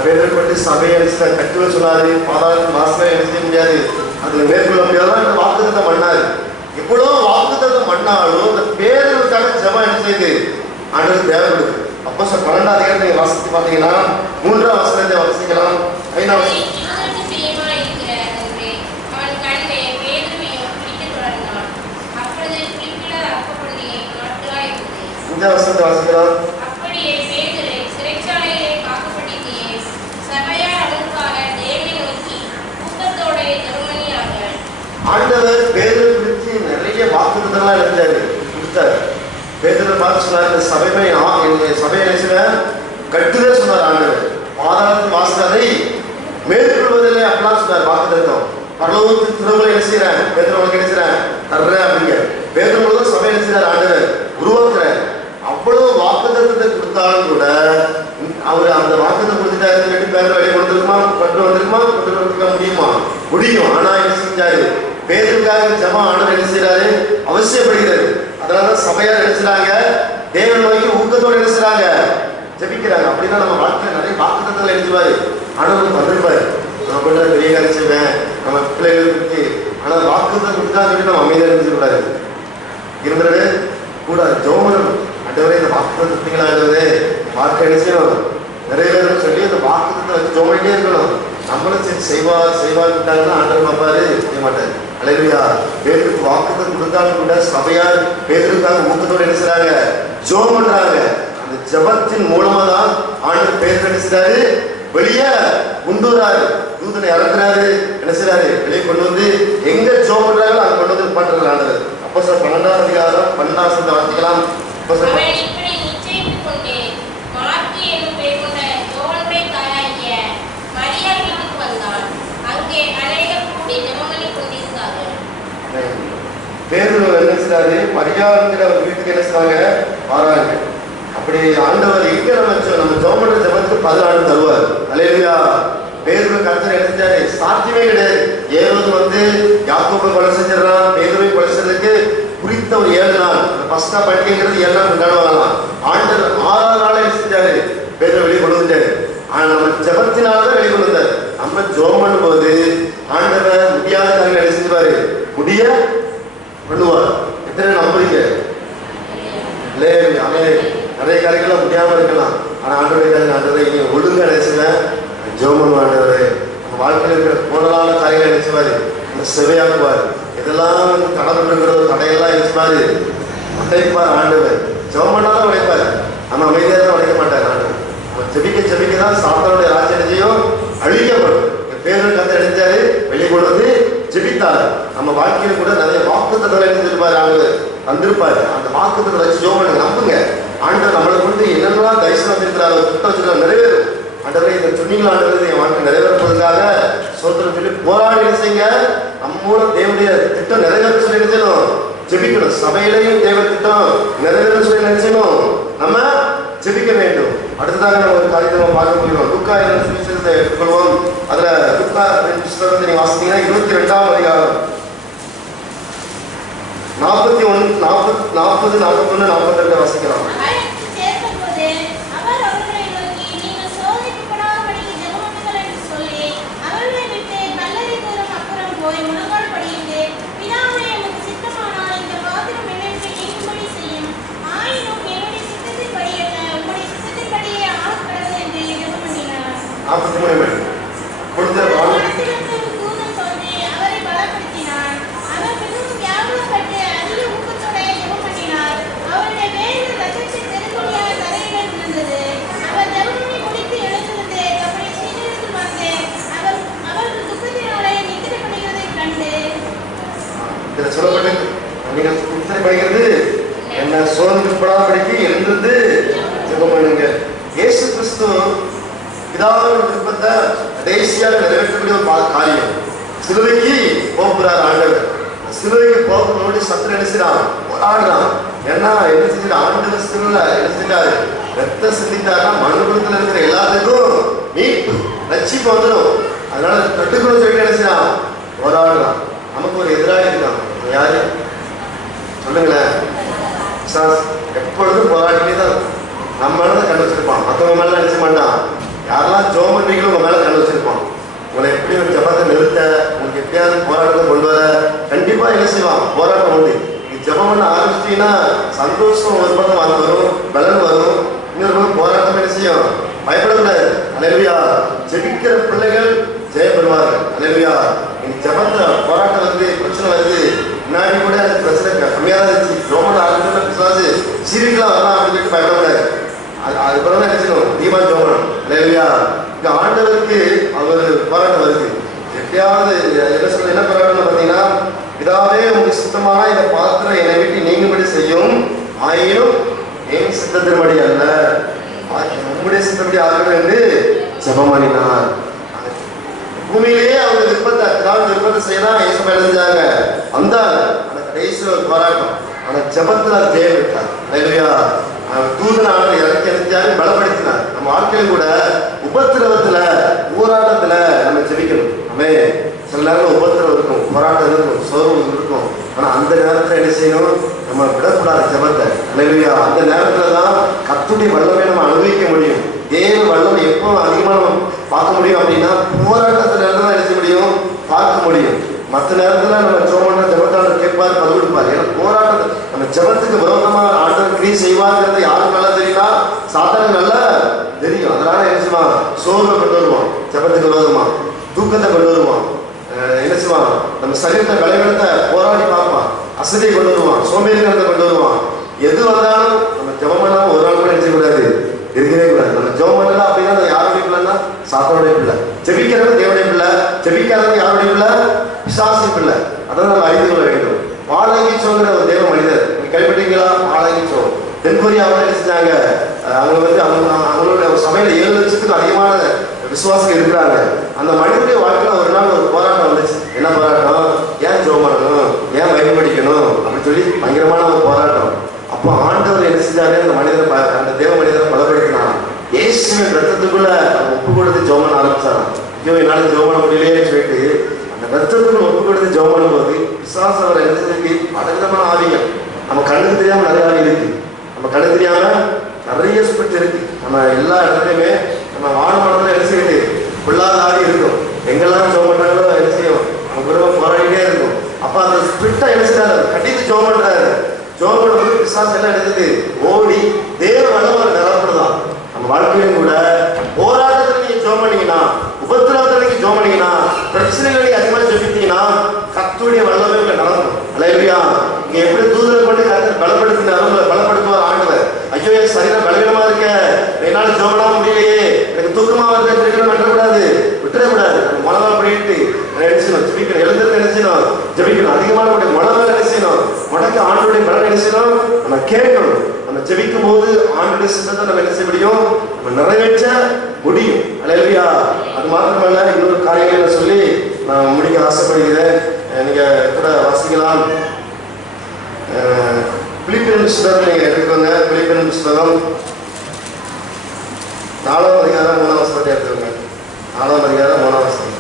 பேதர் பற்றி சபையை கட்டுவ சொன்னாரு. பாதாளத்தின் வாசனை என்ன செய்ய முடியாது, அதுல மேற்கொள்ள முடியாதான் வாக்குத்தத்தம் பண்ணாரு. எவ்வளவு வாக்குத்தத்தம் பண்ணாலும் அந்த பேதருக்கான ஜெபம் என்ன செய்யுது, ஆண்டவருக்கு தேவைப்படுது. அப்போஸ்தலர் 12 அதிகாரத்தை நீங்க வாசித்து பார்த்தீங்கன்னா 3ஆம் வசனத்தை வாசிக்கலாம். 5ஆம் வசனம். இந்த வசனத்தை வாசிக்கலாம். அப்படியே பேதுரு சிறைச்சாலையிலே காக்கப்பட்டிருந்தே சபையார் அதற்காக தேவனை நோக்கி ஊக்கத்தோட தருமணியாக. ஆண்டவர் பேதுரு குறித்து நிறைய வாக்குத்தத்தம்லாம் எழுதிட்டாரு, கொடுத்தாரு. பேதுரு பார்த்து சொன்னார், இந்த சபையை நினைச்சுல கட்டுதே சொன்னார் ஆண்டவர். பாதாளத்தின் வாசலை மேற்கொள்வதில்லை அப்படிலாம் சொன்னார் வாக்குத்தத்தம். பரலோகத்தின் திறவுகளை என்ன செய்யறேன், பேதுரு உனக்கு என்ன செய்யறேன் தர்றேன் அப்படிங்க. பேதுரு தான் சபையை நினைச்சார் ஆண்டவர் உருவாக்குறார். அவ்வளவு வாக்குத்தத்தத்தை கொடுத்தாலும் கூட அவர் அந்த வாக்குத்தத்தை கொடுத்துட்டாரு. பேர் வெளியே கொடுத்துருக்குமா, கொண்டு வந்திருக்க முடியும். ஆனா என்ன செஞ்சாரு, பேருக்காக ஜெபம் ஆண்டவர் என்ன செய்யறாரு, அவசியப்படுகிறது. அதனாலதான் சபையார் நினைச்சாங்க, தேவன் நோக்கி ஊக்கத்தோடு நினைச்சாங்க, ஜெபிக்கிறாங்க. அப்படின்னா நம்ம வாழ்க்கையில நிறைய வாக்குத்தத்தங்களை எழுதுவாரு, ஆண்டவர் வந்திருப்பாரு. நம்ம பண்ண பெரிய காரியம் செய்வேன் நம்ம பிள்ளைகளுக்கு. ஆனால் வாக்குதான் கொடுத்தா சொல்லி நம்ம அமைதியாக இருந்துக்கூடாது, இருந்துடவே கூடாது. ஜோமனம் ஆண்டவரே இந்த வாக்குத்தத்தை கொடுத்தீங்களா, ஆண்டவரே வாக்கு அடிச்சோம் நிறைவேறும் சொல்லி அந்த வாக்குத்தத்தை வச்சு ஜோமனிட்டே இருக்கணும். நம்மளும் சரி செய்வாருட்டாங்கன்னா ஆண்டவர் பார்ப்பாரு, செய்ய மாட்டாரு. அல்லேலூயா. பேருக்கு வாக்குத்தம் கொடுத்தாலும் கூட சபையார் பேருக்காக ஊக்கத்தோடு என்ன செய்றாங்க, ஜோம் பண்றாங்க. அந்த ஜபத்தின் மூலமா தான் ஆண்டவர் பேர் கிடைச்சாரு, வெளியே கொண்டு வராரு, தூதனை இறக்குறாரு, என்ன செய்றாரு, வெளியே கொண்டு வந்து எங்க ஜோம் பண்றாங்களோ அங்க கொண்டு வந்து பண்றாரு ஆண்டவர். அப்போ சார் 12ஆம் அதிகாரம் 12ஆம் வாசிக்கலாம். பேரு என்ன செய்றாரு, மரியாதைங்கிற ஒரு வீட்டுக்கு என்ன செய்றாங்க, வராங்க. அப்படி ஆண்டவர் எங்க நம்ம ஜெபம் பண்ற ஜெபத்துக்கு 14 தருவார். அல்லேலூயா. பேதுரு கர்த்தர் என்ன செஞ்சாரு, சாத்தியமே கிடையாது. ஏரோது யாக்கோபை கொலை செஞ்சிடறான், பேதுருவை கொலை செய்யறதுக்கு குறித்த ஒரு 7 நாள், பஸ்கா பண்டிகைங்கிறது 7 நாள் கொண்டாடுவாங்களாம். ஆண்டவர் 6ஆம் நாளே என்ன செஞ்சாரு, பேதுரு வெளியே கொண்டு வந்தாரு. ஆனா நம்ம ஜெபத்தினாலதான் வெளியே கொண்டு வந்தாரு. நம்ம ஜெபம் பண்ணும்போது ஆண்டவர் முடியாத காரியங்களை என்ன செஞ்சுவாரு, முடிய பண்ணுவார். எத்தனை நம்புறீங்க? நிறைய காரியங்கள்லாம் முடியாம இருக்கலாம். ஆனா ஆண்டவரை நீங்க ஒழுங்கா நினைச்சுவேன் ஜெபம் ஆண்டவரே நம்ம வாழ்க்கையில் இருக்கிற கோடலான காரியங்களை நினைச்சுவாரு, அந்த செவையாக்குவார். இதெல்லாம் தடப்பட்டுங்கிறத தடையெல்லாம் நினைச்சுப்பாரு, உடைப்பார் ஆண்டவர். ஜெபம் பண்ணாதான் உடைப்பாரு, நம்ம அமைதியாக தான் உடைக்க மாட்டார் ஆண்டவர். நம்ம ஜெபிக்க தான் சாத்தானுடைய ராஜ்யத்தையும் அழிக்கப்படும். பேரு கத்தை அடைஞ்சாரு, வெளியே கொண்டு வந்து ஜெபித்தார். நம்ம வாழ்க்கையில கூட நிறைய வாக்குத்தத்தங்களை எழுதிருப்பாரு, ஆண்டவர் வந்திருப்பாரு. அந்த வாக்குத்தத்தை வச்சு ஜெபம் பண்ணுங்க, நம்புங்க. ஆண்டவர் நம்மளை கொண்டு என்னென்னலாம் தரிசனம் வச்சிருக்கிறாரோ, திட்டம் வச்சிருக்காரு, நிறைவேறும். ஆண்டவரே இதை சொன்னீங்களா, ஆண்டவர் என் வாழ்க்கை நிறைவேறப்போவதற்காக சோத்திரம் சொல்லி போராடி செய்யுங்க. நம்ம மூலம் தேவனுடைய திட்டம் நிறைவேற சொல்லி நினைச்சணும், ஜெபிக்கணும். சபையிலையும் தேவ திட்டம் நிறைவேற சொல்லி நினைச்சணும், நம்ம ஜெபிக்க வேண்டும். அடுத்ததாக நம்ம ஒரு காரியத்தை நம்ம பார்க்க போகிறோம். லூக்கா சுவிசேஷத்தை எடுத்துக்கொள்வோம். அதுல லூக்கா புத்தகத்தை நீங்க வாசித்தீங்கன்னா 22ஆம் அதிகாரம் 41, 40, 41, 42 வாசிக்கலாம். சொல்லப்பட்டு நீங்கள் புத்தரை படிக்கிறது என்ன சோதனைப்படாதபடிக்கு எழுந்து ஜெபம் பண்ணுங்க. இயேசு கிறிஸ்து பிதாவின் விருப்பத்தை கடைசியாக நிறைவேற்றக்கூடிய ஒரு காரியம், சிலுவைக்கு போகிறார் ஆண்டவர். சிலுவைக்கு போகும்போது சத்து நினைச்சான், போராடுறான். ஏன்னா என்ன செஞ்சு ஆண்டவர் சிலுவையில என்ன செஞ்சாரு, ரத்த சிந்தித்தாருன்னா மனுக்குலத்துல இருக்கிற எல்லாத்துக்கும் மீட்பு ரட்சிப்பு வந்துடும். அதனால தட்டுக்கணும் சொல்லி நினைச்சான், போராடுறான். நமக்கு ஒரு எதிராக இருக்கான், யாரு சொல்லுங்களேன்? எப்பொழுதும் போராடிட்டே தான். நம்ம மேலதான் கண்டு வச்சிருப்பான், மற்றவங்க மேல நினைச்ச மாட்டான். யாரெல்லாம் ஜெபம் பண்றீங்களோ உங்க மேல கண்டு வச்சிருப்பான். உங்களை எப்படி ஒரு ஜபத்தை நிறுத்த, உங்களுக்கு எப்படியாவது போராட்டத்தை கொண்டு வர கண்டிப்பா என்ன செய்வான், போராட்டம் உண்டு. நீங்க ஜெபம் பண்ண ஆரம்பிச்சிட்டீங்கன்னா சந்தோஷம் ஒரு பக்கம் வரும், பலன் வரும். இன்னொரு பக்கம் போராட்டம் என்ன செய்யும், பயப்படக்கூடாது. அல்லேலூயா. ஜெபிக்கிற பிள்ளைகள் ஜெயப்படுவார்கள். அல்லேலூயா. நீங்க ஜபத்தை போராட்டம் வருது, பிரச்சனை வருது, முன்னாடி கூட எனக்கு பிரச்சனை கம்மியாக தான் இருந்துச்சு, ரொம்ப ஆரம்பிச்சு பிசாசு சீரியலாம் வரலாம் அப்படின்னு சொல்லிட்டு பயப்படக்கூடாது. அதுக்கப்புறம் தான் நினைச்சணும் தீபா ஜோமனம். அல்லேலூயா. இங்க ஆண்டவருக்கு அவர் போராட்டம் வருது. எப்படியாவது என்ன போராட்டம்னு பார்த்தீங்கன்னா, இதாவே உங்களுக்கு சுத்தமான இந்த பாத்திரம் என்னை விட்டு நீங்கும்படி செய்யும், ஆயினும் என் சித்தத்தின்படி அல்ல நம்முடைய சித்தப்படி ஆகணும் என்று ஜெபமானினார். பூமியிலேயே அவங்க விருப்பத்தை செய்யலாம் ஏசப்பா எழுந்தாங்க. அந்த கடைசி ஒரு போராட்டம், ஆனா ஜெபத்துல ஜெயம் விட்டார். அல்லேலூயா. தூதனால இறக்கி அனுப்பிச்சாரு, பலப்படுத்தினார். நம்ம வாழ்க்கையில் கூட உபத்திரவத்துல போராட்டத்துல நம்ம ஜெபிக்கணும். நம்ம சில நேரம் உபத்திரம் இருக்கும், போராட்டம் இருக்கும், சோர்வு இருக்கும். ஆனா அந்த நேரத்துல என்ன செய்யணும், நம்ம விடக்கூடாது ஜெபத்தை. அல்லேலூயா. அந்த நேரத்துல தான் கர்த்தருடைய வல்லமையை நம்ம அனுபவிக்க முடியும். தேவ வல்லமை எப்போ அதிகமாக நம்ம பார்க்க முடியும் அப்படின்னா போராட்டத்தில் இருந்து தான் எழுத முடியும், பார்க்க முடியும். மற்ற நேரத்தில் நம்ம ஜோமன்னா ஜபத்தாளர் கேட்பார், பதில் கொடுப்பார். ஏன்னா போராட்டத்தை நம்ம ஜபத்துக்கு விரோதமாக ஆண்டவர் கிரியை செய்வாங்கிறது யாருக்கு நல்லா தெரியுமா? சாத்தானுக்கு நல்லா தெரியும். அதனால என்ன செய்வான்? சோர்வை கொண்டு வருவான், ஜபத்துக்கு விரோதமா தூக்கத்தை கொண்டு வருவான், என்ன செய்வான்? நம்ம சரீரத்தை விளைவிடத்தை போராடி பார்ப்பான், அசதியை கொண்டு வருவான், சோம்பேறித்தனத்தை கொண்டு வருவான். எது வந்தாலும் நம்ம ஜபம் பண்ணாமல் ஒரு நாள் கூட என்ன செய்யக்கூடாது, இருக்கவே கூடாது. நம்ம ஜெபம் பண்ணல அப்படின்னா அது யாருடைய பிள்ளைன்னா சாத்தானுடைய பிள்ளை. ஜெபிக்கிறது தேவனுடைய பிள்ளை, ஜெபிக்காதது யாருடைய பிள்ளை? பிசாசு பிள்ளை. அதான் நம்ம அறிந்து கொள்ள வேண்டும். பாலகிச்சோங்கிற ஒரு தேவ மனிதர் நீங்க கேள்விப்பட்டீங்களா? பாலகிச்சோ தென்கொரியாவில் என்ன செஞ்சாங்க? அவங்க அவங்களோட சபையில 7 லட்சத்துக்கும் அதிகமான விசுவாசம் இருக்கிறாங்க. அந்த மனிதனுடைய வாழ்க்கையில ஒரு நாள் ஒரு போராட்டம் வந்துச்சு. என்ன போராட்டம்? ஏன் ஜெபம் பண்ணணும், ஏன் பைபிள் படிக்கணும் அப்படின்னு சொல்லி பயங்கரமான ஒரு போராட்டம். அப்போ ஆண்டவர் என்ன செஞ்சாரு? அந்த மனிதரை, அந்த தேவ மனிதரை பலப்படுத்தினார். இயேசுவின் ரத்தத்துக்குள்ள ஒப்பு கொடுத்து ஜெபம் பண்ண ஆரம்பிச்சாராம். ஐயோ என்னால ஜெபம் பண்ண முடியலையே சொல்லிட்டு அந்த ரத்தத்துக்குள்ள ஒப்பு கொடுத்து ஜெபம் பண்ணும்போது விசுவாசம் அவரை என்ன செஞ்சு பலவிதமான ஆவிகள், நம்ம கண்ணுக்கு தெரியாம நிறைய ஆவி இருக்கு, நம்ம கண்ணுக்கு தெரியாம நிறைய ஸ்பிரிட் இருக்கு. நம்ம எல்லா இடத்துலையுமே நம்ம வானமனத்துல என்ன செய்யுது? பொல்லாத ஆவி இருக்கும். எங்கெல்லாம் ஜெபம் பண்றாங்களோ என்ன செய்யும்? நம்ம குடும்பம் போராடிட்டே இருக்கும். அப்ப அந்த ஸ்பிரிட்டை என்ன செய்யறாரு? கட்டிட்டு ஜெபம் பண்றாரு. ஜெபம் பண்ணும்போது விசுவாசம் எல்லாம் எடுத்துட்டு ஓடி தேவ வல்லமை நிரப்பதான். நம்ம வாழ்க்கையிலும் கூட போராட்டத்தில் நீங்க ஜெபம் பண்ணீங்கன்னா, உபத்திரவத்தில் நீங்க ஜெபம் பண்ணீங்கன்னா, பிரச்சனைகளை நீங்க அதிகமாக ஜெபித்தீங்கன்னா கர்த்தருடைய வல்லமை நடக்கும். அல்லேலூயா. நீங்க எப்படி தூதரை கொண்டு கர்த்தர் பலப்படுத்தினாலும் உங்களை பலப்படுத்துவார் ஆண்டவர். ஐயோ என் சரீரம் பலவீனமா இருக்க, என்னால ஜெபம் பண்ண முடியலையே, எனக்கு தூக்கமா வருது, விட்டுறக்கூடாது, விட்டுறக்கூடாது. மனதால் பண்ணிட்டு நினைச்சணும், ஜெபிக்கணும், எழுந்திருந்து நினைச்சணும், ஜெபிக்கணும். அதிகமான மனதால் நினைச்சணும், உனக்கு ஆண்டோடைய பலன் நினைச்சணும். நம்ம கேட்கணும். நம்ம ஜெபிக்கும் போது ஆண்டோடைய சித்தத்தை நம்ம என்ன செய்ய முடியும்? நம்ம நிறைவேற்ற முடியும். அல்லேலூயா. அது மாத்திரமல்ல, இன்னொரு காரியங்களை சொல்லி நான் முடிக்க ஆசைப்படுகிறேன். நீங்க கூட வாசிக்கலாம். பிலிப்பியன் புத்தகம் நீங்க எடுத்துக்கோங்க. பிலிப்பியன் புத்தகம் 4ஆம் அதிகாரம் 3ஆம் வசனத்தை எடுத்துக்கோங்க. 4ஆம் அதிகாரம் 3ஆம் வசனம்.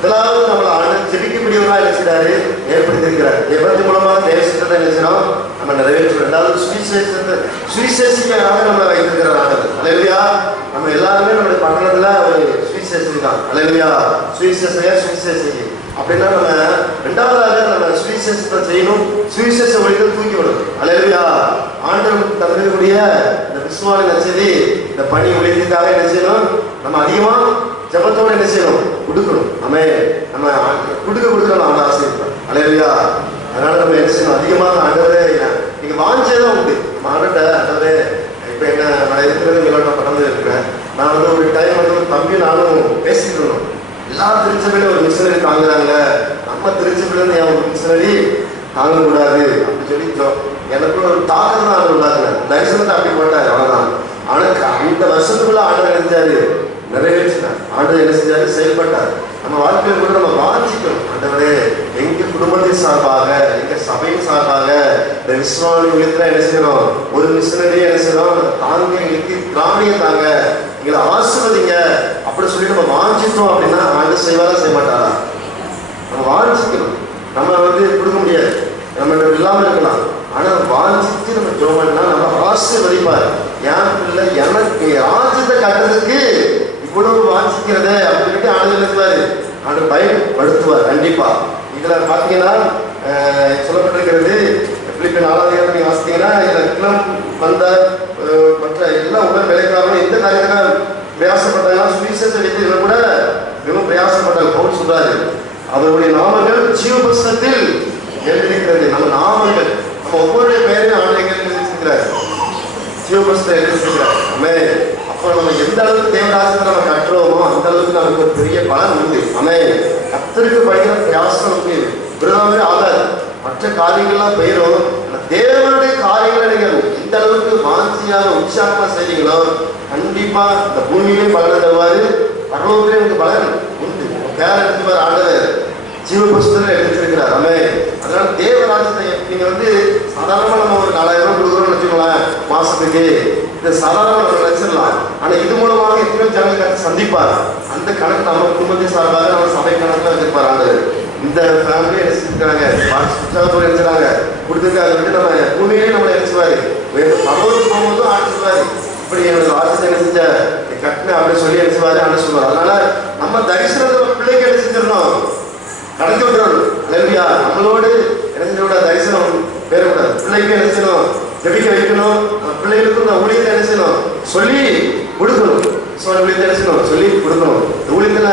முதலாவது நம்மளை ஆண்டு ஜெபிக்கக்கூடியவராக என்ன செய்றாரு? ஏற்படுத்தியிருக்கிறார். ஜெபத்தின் மூலமாக தேவ சித்தத்தை என்ன செய்யணும்? நம்ம நிறைவேற்றணும். ரெண்டாவது சுவிசேஷிக்காக நம்ம வைத்திருக்கிறார் ஆண்டவர். அல்லேலூயா. நம்ம எல்லாருமே நம்மளுடைய பட்டணத்துல ஒரு சுவிசேஷி தான். அல்லேலூயா. சுவிசேஷி அப்படின்னா நம்ம ரெண்டாவதாக நம்ம சுவிசேஷத்தை செய்யணும், சுவிசேஷ வழிகள் தூக்கி விடணும். அல்லேலூயா. ஆண்டவர் தந்திருக்கக்கூடிய இந்த விசுவாச நச்சதி, இந்த பணி உழைப்புக்காக என்ன செய்யணும்? நம்ம அதிகமா ஜபத்தோடு என்ன செய்யணும்? கொடுக்கணும். நம்ம கொடுக்க நம்ம ஆசைப்படும். அல்லேலூயா. அதனால நம்ம என்ன செய்யணும்? அதிகமாக ஆண்டவரே நீங்க வாஞ்சதான் உண்டு. ஆண்டவர்கிட்ட ஆண்டவரே இப்ப என்ன நான் இருக்கிறது உங்களோட பறந்து இருக்கிறேன். நான் வந்து ஒரு டைம் வந்து ஒரு தம்பி நானும் பேசிட்டு இருந்தோம். எல்லா திருச்சபையிலும் ஒரு மிஷனரி தாங்குறாங்க, நம்ம திருச்சபையில ஏன் ஒரு மிஷனரி தாங்கக்கூடாது அப்படின்னு சொல்லி எனக்கு ஒரு தாக்கம் தான் உண்டாக்குறேன். தரிசனத்தை அப்படி போட்டாரு, அவ்வளவுதான். ஆனா அந்த வருஷத்துக்குள்ள ஆண்டவர் நினைச்சாரு, நிறைவேற்றினார். ஆண்டவர் என்ன செஞ்சாரு? செயல்பட்டார். நம்ம வாழ்க்கையை கூட நம்ம வாஞ்சிக்கணும். ஆண்டவரே எங்க குடும்பத்தின் சார்பாக, எங்க சபையின் சார்பாக இந்த விஸ்வாமி உலகத்துல என்ன செய்யணும்? ஒரு மிஷனரி என்ன செய்யணும்? தாங்க, எங்களுக்கு திராணியம் தாங்க, எங்களை ஆசிர்வதிங்க அப்படி சொல்லி நம்ம வாஞ்சிட்டோம் அப்படின்னா ஆண்டு செய்வாரா செய்ய மாட்டாரா? நம்ம வாஞ்சிக்கணும். நம்ம வந்து கொடுக்க முடியாது, நம்ம இல்லாமல் இருக்கலாம். ஆனா வாஞ்சித்து நம்ம ஜோமன்னா நம்ம ஆசீர்வதிப்பார். என் பிள்ளை எனக்கு ராஜ்யத்தை கட்டுறதுக்கு இவ்வளவு வாஞ்சிக்கிறத அப்படின்னு ஆண்டு நினைப்பாரு. ஆண்டு பயன்படுத்துவார் கண்டிப்பா. இதுல பாத்தீங்கன்னா சொல்லப்பட்டிருக்கிறது, பிலிப்பியர் 4ஆம் அதிகாரத்தை வாசித்தீங்கன்னா, இதுல கிளம் வந்த மற்ற எல்லா உடல் வேலைக்காரங்களும் எந்த காரியத்துக்காக பிரயாசப்பட்டாங்கன்னா சுவிசேஷ வித்தியில கூட மிகவும் பிரயாசப்பட்டாங்க. பவுல் சொல்றாரு, அவருடைய நாமங்கள் ஜீவ புஸ்தகத்தில் எழுதியிருக்கிறது. நம்ம நாமங்கள், நம்ம ஒவ்வொருடைய பெயரையும் ஆண்டவர் எழுதியிருக்கிறார், ஜீவ புஸ்தகம் எழுதியிருக்கிறார். அப்போ நம்ம எந்த அளவுக்கு தேவராஜத்தை நம்ம கட்டுறோமோ அந்த அளவுக்கு நமக்கு ஒரு பெரிய பலன் உண்டு. கர்த்தருக்கு பயங்கர பிரயாசம் உண்டு, விரதமே ஆகாது. மற்ற காரியங்கள்லாம் பெயரும் தேவனுடைய காரியங்களை நீங்கள் எந்த அளவுக்கு வாஞ்சியாக உற்சாகமா செய்றீங்களோ கண்டிப்பா இந்த பூமியிலே பலனை தருவாரு, பரலோகத்திலே உங்களுக்கு பலன் உண்டு. பேர் எடுத்துவார் ஆண்டவர். ஜீவ புஸ்தகத்துல எழுதிருக்கிறார். ஆமென். அதனால தேவராஜ்யத்தை நீங்க சாதாரணமா நம்ம ஒரு 4000 ரூபாய் கொடுக்குறோம்னு வச்சுக்கோங்களேன் மாசத்துக்கு, இது சாதாரண நினைச்சிடலாம். ஆனா இது மூலமாக எத்தனையோ ஜனங்களுக்கு சந்திப்பார். அந்த கணக்கு நம்ம குடும்பத்தை சார்பாக நம்ம சபை கணக்குல வச்சிருப்பார் ஆண்டு. இந்த ஃபேமிலியை நினைச்சிருக்காங்க, நினைச்சாங்க கொடுத்துருக்காங்க, நம்ம பூமியிலே நம்மளை நினைச்சுவாரு, பரவலுக்கு போகும்போதும் ஆட்சிவாரு. இப்படி என்னோட ராஜ்யத்தை என்ன செஞ்ச கட்டின அப்படின்னு சொல்லி நினைச்சுவாரு ஆண்டு சொல்லுவார். அதனால நம்ம தரிசனத்தை பிள்ளைக்கு என்ன செஞ்சிடணும், நடத்தி விட்டுறணும். இல்லையா, நம்மளோடு என்ன செஞ்சோட தரிசனம் பேரக்கூடாது. பிள்ளைக்கு என்ன செய்யணும், ஜெபிக்க வைக்கணும். பிள்ளைகளுக்கும் இந்த ஊழியத்தை என்ன செய்யணும், சொல்லி கொடுக்கணும். ஊழியத்தை என்ன செய்யணும், சொல்லி கொடுக்கணும். இந்த ஊழியத்துல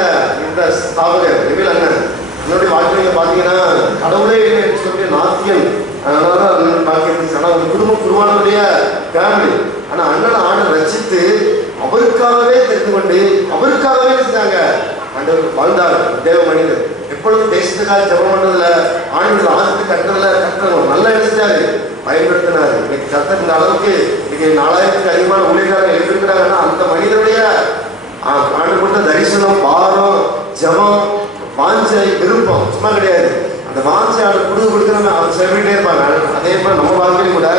இந்த ஸ்தாபகர் எவில் அண்ணன் என்னுடைய வாழ்க்கையை பார்த்தீங்கன்னா கடவுளே சொல்லி நாத்தியம். அதனால பாக்கியிருந்துச்சு. ஆனால் ஒரு குருவானுடைய ஃபேமிலி. ஆனால் அண்ணனை ஆண்டை ரசித்து அவருக்காகவே தெரிந்து கொண்டு அவருக்காகவே செஞ்சாங்க. ஆண்டவர் வாழ்ந்தார் தேவ மனிதர். எப்பொழுதும் தேசத்துக்காக ஜெபம் பண்றதுல ஆண்டு ஆசத்துக்கு கட்டுறதுல நல்லா எழுதிட்டாரு, பயன்படுத்தினாரு. இன்னைக்கு கத்த இந்த அளவுக்கு இன்னைக்கு 4000க்கு அதிகமான ஊழியர்கள் எழுதிருக்கிறாங்கன்னா அந்த மனிதனுடைய ஆண்டு கொடுத்த தரிசனம், பாரம், ஜபம், வாஞ்சை, விருப்பம் சும்மா கிடையாது. அந்த வாஞ்சை அவர் கொடுக்க நம்ம அவர் செல்லிட்டே இருப்பாங்க. அதே போல நம்ம வாழ்க்கையும் கூட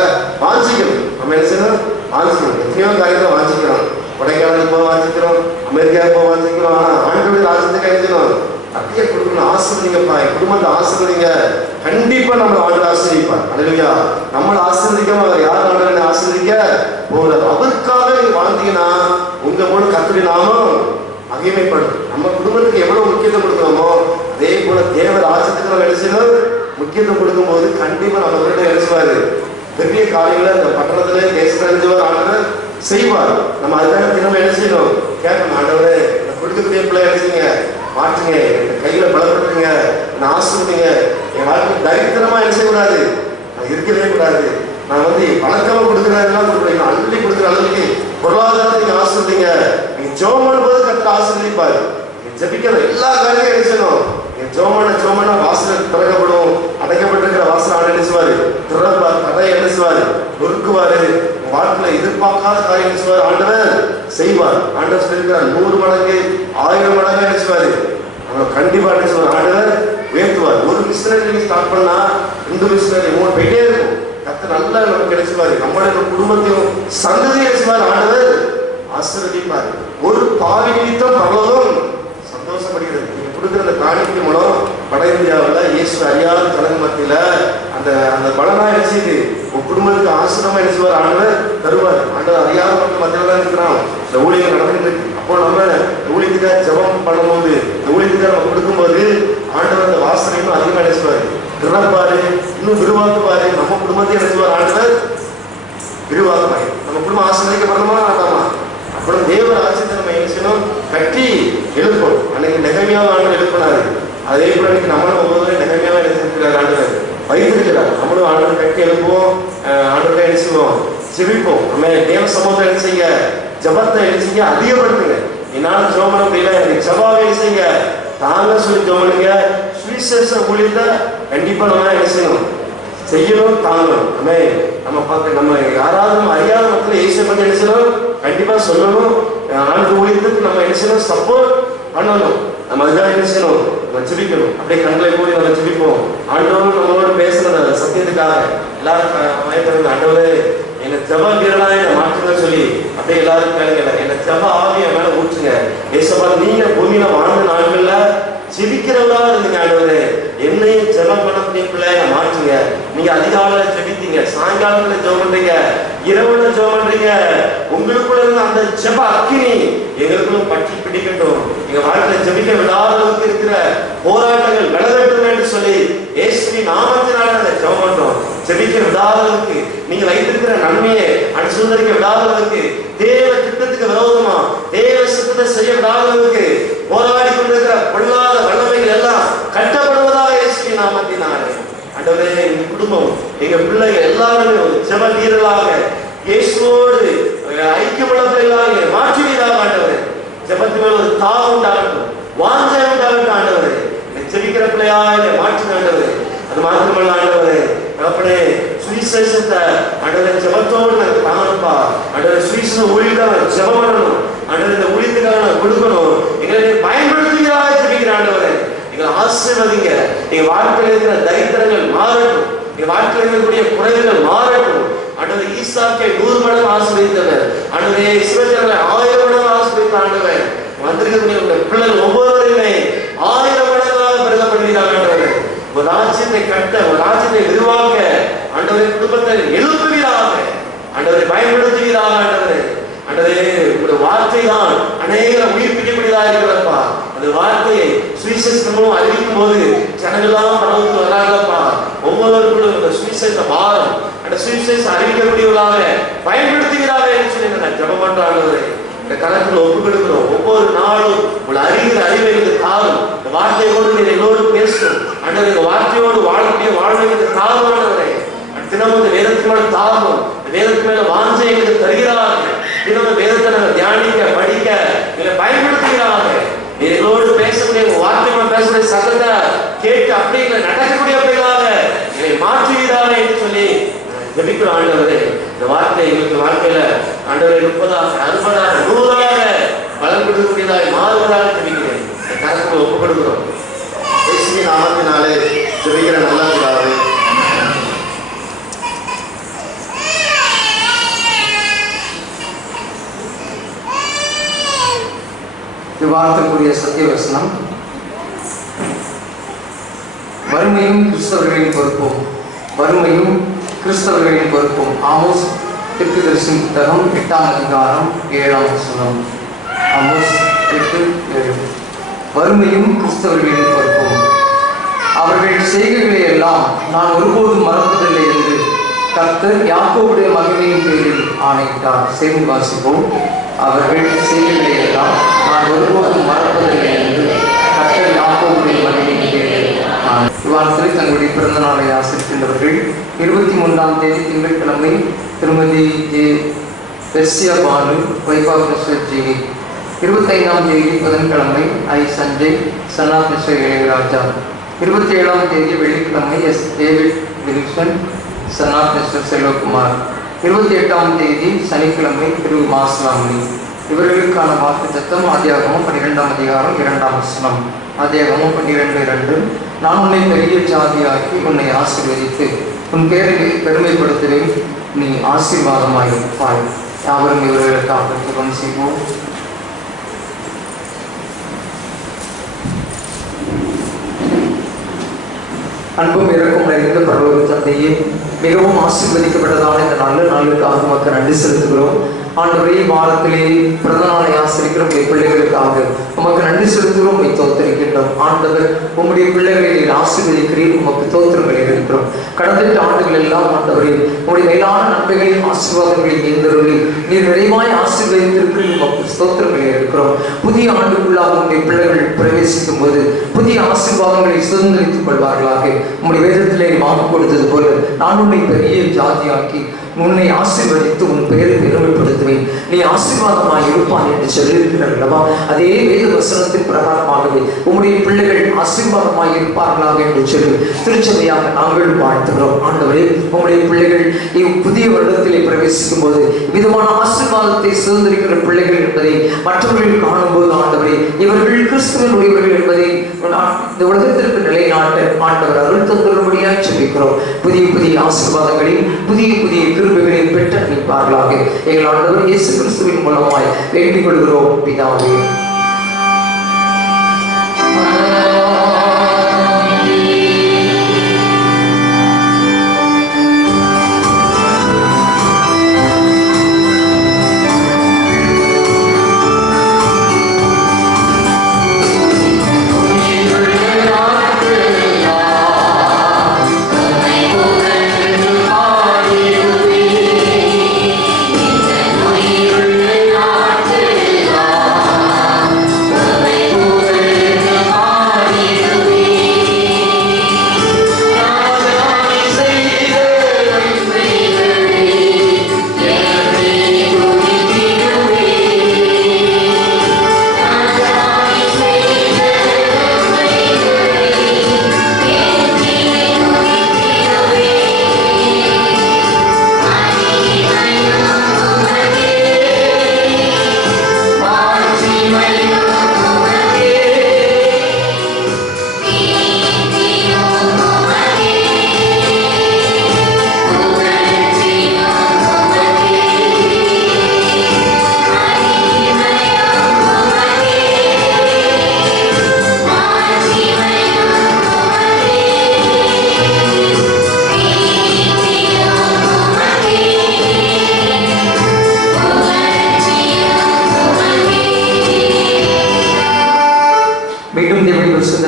வாஞ்சிக்கணும். நம்ம என்ன செய்யணும், வாஞ்சிக்கணும். எத்தனையோ காரியத்தை வாஞ்சிக்கிறோம். கொடைக்கானலுக்கு போக வாஞ்சிக்கிறோம், அமெரிக்காவுக்கு போக வாஞ்சிக்கிறோம். ஆனால் ஆண்டோடைய ராஜ்யத்துக்கு எழுதணும், அப்படியே கொடுக்கணும். ஆசீர்வதிங்கப்பா, என் குடும்பத்தை ஆசீர்வதிங்க. கண்டிப்பா நம்மளை ஆண்டு ஆசீர்வதிப்பார். அல்லையா, நம்மளை ஆசீர்வதிக்காம அவர் யார் ஆண்டு ஆசீர்வதிக்க போகிறார். அவருக்காக நீங்க வாழ்ந்தீங்கன்னா உங்க மூலம் கர்த்தருடைய நாமம் மகிமைப்படும். நம்ம குடும்பத்துக்கு எவ்வளவு முக்கியத்துவம் கொடுக்கணுமோ அதே போல தேவ ராஜ்யத்துக்கு நம்ம எழுச்சினோம் முக்கியத்துவம் கொடுக்கும் போது கண்டிப்பா நம்ம அவர்கிட்ட எழுச்சுவாரு. பெரிய காரியங்களை இந்த பட்டணத்துல தேசத்துல எழுச்சுவார், ஆண்டவர் செய்வார். நம்ம அதுக்காக தினமும் எழுச்சினோம் கேட்கணும். ஆண்டவரே கொடுக்கக்கூடிய பிள்ளை எழுச்சிங்க, மாற்றுங்க, கையில பலப்படுத்துங்க, நான் ஆசிர்வதிங்க. என் வாழ்க்கை தரித்திரமா என்ன செய்யக்கூடாது, நான் இருக்கவே கூடாது. நான் பணக்கமா கொடுக்குறதெல்லாம் கொடுக்குறேன், அள்ளி கொடுக்குற அளவுக்கு பொருளாதாரத்தை நீங்க ஆசிர்வதிங்க. நீங்க ஜெபம் பண்ணும்போது கர்த்தர் ஆசீர்வதிப்பாரு. நீங்க ஜெபிக்கிற எல்லா காரியத்தையும் என்ன செய்யணும், நீங்க ஜெபம் வாசல் திறக்கப்படும். அடைக்கப்பட்டிருக்கிற வாசல் ஆண்டு நினைச்சுவாரு, திறப்பார், கதையை நினைச்சுவாரு, நொறுக்குவாரு. வாழ்க்கையில எதிர்பார்க்காத காரியம் நினைச்சுவாரு, ஆண்டவர் செய்வார். ஆண்டவர் சொல்லியிருக்கிறார் 100 மடங்கு 1000 மடங்கு நினைச்சுவாரு. அவங்க கண்டிப்பா நினைச்சுவார், ஆண்டவர் உயர்த்துவார். ஒரு மிஷினரி ஸ்டார்ட் பண்ணா 2 மிஷினரி 3 போயிட்டே இருக்கும். கர்த்தர் நல்லா நமக்கு கிடைச்சுவாரு. நம்மளுடைய குடும்பத்தையும் சந்ததியை கிடைச்சுவாரு, ஆண்டவர் ஆசீர்வதிப்பார். ஒரு பாவி நிமித்தம் பரலோகம் சந்தோஷப்படுகிறது. நீங்க கொடுக்குற அந்த காணிக்கை மூலம் வட இந்தியாவில் இயேசு அறியாத ஜனங்க மத்தியில அந்த அந்த பலனா நினைச்சிட்டு உங்க குடும்பத்துக்கு ஆசிரமா நினைச்சுவார், ஆண்டவர் தருவார். ஆண்டவர் அறியாத மக்கள் மத்தியில தான் இருக்கிறான். இந்த ஊழியர்கள் நடந்துட்டு இருக்கு. அப்போ நம்ம ஊழியத்துக்காக ஜெபம் பண்ணும்போது, இந்த ஊழியத்துக்காக நம்ம கொடுக்கும்போது ஆண்டவர் அந்த வாசனையும் அதிகமாக நினைச்சுவாரு, திறப்பாரு, இன்னும் விரிவாக்குவாரு. நம்ம குடும்பத்தையும் நினைச்சுவார், ஆண்டவர் விரிவாக்குவாரு. நம்ம குடும்பம் ஆசீர்வதிக்கப்படணுமா வேண்டாமா? அப்புறம் தேவ ராஜ்யத்தை நம்ம என்ன செய்யணும், கட்டி எழுப்பணும். அன்னைக்கு நெகமியாவை ஆண்டவர் எழுப்பினாரு. அதே போல இன்னைக்கு நம்மளும் ஒவ்வொரு நெகமியாவை எழுதிருக்கிறார், ஆண்டவர் வைத்திருக்கிறார். நம்மளும் ஆண்டவர் கட்டி எழுப்புவோம், ஆண்டவரை எழுச்சுவோம், செவிப்போம். நம்ம தேவ சமூகத்தை எழுச்சிங்க, ஜபத்தை எழுச்சிங்க, அதிகப்படுத்துங்க. என்னால ஜெபம் பண்ண முடியல, எனக்கு ஜபாவை எழுச்சிங்க தாங்க சொல்லி ஜெபம். சுவிசேஷ ஊழியத்தை கண்டிப்பா நம்ம என்ன செய்யணும், செய்யணும், தாங்கணும். நம்ம பார்க்க நம்ம யாராவது நம்ம அறியாத மக்கள் இயேசுவை பற்றி என்ன செய்யணும், கண்டிப்பா சொல்லணும். ஆண்டு ஊழியத்துக்கு நம்ம என்ன செய்யணும், சப்போர்ட் பண்ணணும். நம்ம அதுக்காக என்ன செய்யணும், நம்ம ஜெபிக்கணும். அப்படியே கண்களை கூடி நம்ம ஜெபிப்போம். ஆண்டவரும் நம்மளோட பேசுற சத்தியத்துக்காக எல்லாரும் மயக்கிறது. ஆண்டவரே என்ன ஜப வீரனா என்ன மாற்றுங்க சொல்லி அப்படியே எல்லாரும் கேளுங்க. என்ன ஜப ஆவியை மேல ஊற்றுங்க. ஏசப்பா நீங்க பூமியில வாழ்ந்த நாட்கள்ல ஜெபிக்கிறவங்களா இருந்தீங்க. ஆண்டவரே என்னையும் ஜெபம் பண்ணக்கூடிய பிள்ளைய மாற்றுங்க. நீங்க அதிகாலையில ஜெபித்தீங்க, சாயங்காலத்துல ஜெபம் பண்றீங்க, இரவுல ஜெபம் பண்றீங்க. உங்களுக்குள்ள இருந்த அந்த ஜெப அக்கினி எங்களுக்குள்ள பற்றி பிடிக்கட்டும். எங்க வாழ்க்கையில ஜெபிக்க விடாத அளவுக்கு இருக்கிற போராட்டங்கள் விலகட்டும் என்று சொல்லி இயேசுவின் நாமத்தினால அதை ஜெபம் பண்றோம். ஜெபிக்க விடாத அளவுக்கு நீங்க வைத்திருக்கிற நன்மையை அனுசரிக்க விடாத அளவுக்கு, தேவ திட்டத்துக்கு விரோதமா தேவ சித்தத்தை செய்ய விடாத அளவுக்கு போராடி கொண்டிருக்கிற பொல்லாத வல்லமைகள் எல்லாம் கட்டப்படுவதாக இயேசுவின் நாமத்தினாலே. ஆண்டவரே எங்க குடும்பம், எங்க பிள்ளைகள் எல்லாருமே ஒரு ஜெப வீரர்களாக இயேசுவோடு ஐக்கியமுள்ள பிள்ளைகளாக மாற்றுவீராக. ஆண்டவரே ஜெபத்து மேல ஒரு தாகம் உண்டாகட்டும், வாஞ்சை உண்டாகட்டும். ஆண்டவரே ஜெபிக்கிற பிள்ளையாக மாற்று. ஆண்டவரே அது மாத்திரமல்ல, ஆண்டவரே அப்படி சுவிசேஷத்தை ஆண்டவரே ஜெபத்தோடு எனக்கு தாங்கப்பா. ஆண்டவரே சுவிசேஷ ஊழியக்காக ஜெபம் பண்ணணும். ஆண்டவரே இந்த ஊழியத்துக்காக நான் கொடுக்கணும். எங்களை பயன்படுத்துகிறாக ஜெபிக்கிற. ஆண்டவரே எங்களை ஆசீர்வதிங்க. எங்க வாழ்க்கையில் இருக்கிற தரித்திரங்கள் மாறட்டும், எங்க வாழ்க்கையில் இருக்கக்கூடிய குறைவுகள் மாறட்டும். ஆண்டவர் ஈசாக்கை 100 மடங்கு ஆசீர்வதித்தவர். ஆண்டவரே இஸ்ரவேலரை 1000 மடங்கு ஆசீர்வதித்த ஆண்டவர். வந்திருக்கக்கூடிய உங்களுடைய பிள்ளைகள் ஒவ்வொருவரையுமே 1000 மடங்காக பெருகப்படுவீர்கள் ஆண்டவரே. ஒரு ராஜ்யத்தை கட்ட, ஒரு ராஜ்யத்தை விரிவாக்க ஆண்டவரை குடும்பத்தை எழுப்புவீராக, ஆண்டவரை பயன்படுத்துவீராக. ஆண்டவரே ஆண்டவரே உங்களுடைய வார்த்தை தான் அநேக உயிர்ப்பிக்கக்கூடியதாக இருக்கிறப்பா. அந்த வார்த்தையை சுவிசேஷமும் அறிவிக்கும் போது ஜனங்கள்லாம் பரவத்துக்கு வராங்கப்பா. ஒவ்வொருவருக்கும் இந்த சுவிசேஷ பாரம், அந்த சுவிசேஷம் அறிவிக்கக்கூடியவர்களாக பயன்படுத்துவீராக என்று சொல்லி நான் ஜெபம் பண்றாங்க. இந்த கணக்கில் ஒப்பு கொடுக்கிறோம். ஒவ்வொரு நாளும் உங்களை அறிகிற அறிவை தாரும். இந்த வார்த்தையோடு நீங்க எல்லோரும் பேசணும். ஆண்டவர் இந்த வார்த்தையோடு வாழக்கூடிய வாழ்வை தாருமானவரே. தினமும் இந்த வேதத்துக்கு மேல தாரும், வேதத்துக்கு மேல வாஞ்சை எங்களுக்கு தருகிறார்கள். தினமும் வேதத்தை நாங்கள் தியானிக்க படிக்க இதை பயன்படுத்துகிறார்கள். எங்களோடு பேசக்கூடிய வார்த்தை பேசக்கூடிய சத்தத்தை கேட்டு அப்படி இல்லை நடக்கக்கூடிய அப்படிகளாக இதை மாற்றுவீராக என்று சொல்லி ஜெபிக்கிற ஆண்டவரே. இந்த வார்த்தை எங்களுக்கு வாழ்க்கையில ஆண்டவரை 30ஆக 60ஆக 100ஆக பலன் கொடுக்கக்கூடியதாக மாறுவதாக ஜெபிக்கிறேன். கருத்துக்கு ஒப்புக் கொடுக்கிறோம். இயேசுவின் நாமத்தினாலே ஜெபிக்கிற நல்ல பிதாவே. வார்த்தைக்குரிய சத்தியவசனம். வறுமையும் கிறிஸ்தவர்களின் பொறுப்பும், வறுமையும் கிறிஸ்தவர்களின் பொறுப்பும். ஆமோஸ் தீர்க்கதரிசியின் புத்தகம் 8ஆம் அதிகாரம் 7ஆம் வசனம். ஆமோஸ் 8:7. வறுமையும் கிறிஸ்தவர்களின் பொறுப்பும். அவர்கள் செய்கைகளை எல்லாம் நான் ஒருபோதும் மறப்பதில்லை என்று கர்த்தர் யாக்கோபுடைய மகிமையின் பேரில் ஆணையிட்டார். சேர்ந்து வாசிப்போம். அவர்கள் செய்கைகளை எல்லாம் நான் ஒருபோதும் மறப்பதில்லை என்று கர்த்தர் யாக்கோபுடைய மகிமையின் பேரில் இவ்வாறு தங்களுடைய பிறந்த நாளை ஆசிரிக்கின்றவர்கள் 23ஆம் தேதி திங்கட்கிழமை திருமதி J Persia Banu, wife of mister Jini. 25ஆம் தேதி புதன்கிழமை I Sanjay, son of mister Ilaiyaraja. 27ஆம் தேதி வெள்ளிக்கிழமை S David Wilson, son of mister Selvakumar. 28ஆம் தேதி சனிக்கிழமை திரு மாஸ்லாமணி. இவர்களுக்கான வாக்கு சத்தம் ஆதியாகமம் 12ஆம் அதிகாரம் 2ஆம் வசனம். ஆதியாகமம் 12:2. நான் உன்னை பெரிய ஜாதியாக்கி உன்னை ஆசீர்வதித்து உன் பேரை பெருமைப்படுத்துவேன், நீ ஆசீர்வாதமாயிருப்பாய். யாவரும் இவர்களுக்காக ஜெபம் செய்வோம். அன்பும் இறக்கும் நிறைந்த பரலோக தந்தையே, மிகவும் ஆசீர்வதிக்கப்பட்டதான இந்த நல்ல நாளுக்காக நமக்கு நன்றி செலுத்துகிறோம். ஆண்டவரே, வாரத்திலே பிறந்த நாளை ஆசிரிக்கிற உடைய பிள்ளைகளுக்காக உமக்கு நன்றி செலுத்துகிறோம், தோத்தரிக்கின்றோம். ஆண்டவர், உங்களுடைய பிள்ளைகளை நீர் ஆசீர்வதிக்கிறீர், உமக்கு தோத்திரங்களை இருக்கிறோம். கடந்த 8 ஆண்டுகள் எல்லாம் ஆண்டவரே, உங்களுடைய மேலான நன்மைகளையும் ஆசீர்வாதங்களையும் எந்தருளி நீர் நிறைவாய் ஆசீர்வதித்திருக்கிறீர், உமக்கு ஸ்தோத்திரங்களை இருக்கிறோம். புதிய ஆண்டுக்குள்ளாக உங்களுடைய பிள்ளைகள் பிரவேசிக்கும் போது புதிய ஆசீர்வாதங்களை சுதந்திரித்துக் கொள்வார்களாக. உங்களுடைய வேதத்திலே வாக்கு கொடுத்தது போல நான் உன்னை பெரிய ஜாதியாக்கி உன்னை ஆசீர்வதித்து உன் பெயரை பெருமைப்படுத்துவேன், நீ ஆசீர்வாதமாக இருப்பான் என்று சொல்லியிருக்கிறார் அல்லவா? அதே வேத வசனத்தின் பிரகாரமாகவே உங்களுடைய பிள்ளைகள் ஆசீர்வாதமாக இருப்பார்களாக என்று சொல்லி திருச்சபையாக நாங்கள் வாழ்த்துகிறோம். ஆண்டவரே, உங்களுடைய பிள்ளைகள் புதிய வருடத்திலே பிரவேசிக்கும் போது விதமான ஆசீர்வாதத்தை சுதந்திரிக்கிற பிள்ளைகள் என்பதை மற்றவர்கள் காணும்போது ஆண்டவரே, இவர்கள் கிறிஸ்துவின் உடையவர்கள் என்பதை இந்த உலகத்திற்கு நிலைநாட்ட ஆண்டவர் அருள் தந்துள்ளபடியாக சொல்லிக்கிறோம். புதிய புதிய ஆசீர்வாதங்களையும் புதிய புதிய கிருபைகளை பெற்று அளிப்பார்களாக. எங்கள் ஆண்டவர் இயேசு கிறிஸ்துவின் மூலமாய் வேண்டிக் கொள்கிறோம் பிதாவே. Amen.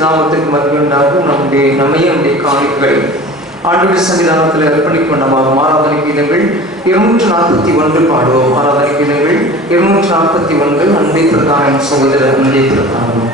பரிசுத்த நாமத்திற்கு மகிமை உண்டாகும். நம்மையும் நம்முடைய காணிக்கைகளை ஆண்டவருடைய சன்னிதானத்தில் அர்ப்பணிக்கும் நம்ம ஆராதனை கீதங்கள் 241 பாடுவோம். ஆராதனை கீதங்கள் 241 அன்பை பிரதானம் சகோதரர் அன்பை பிரதானம்.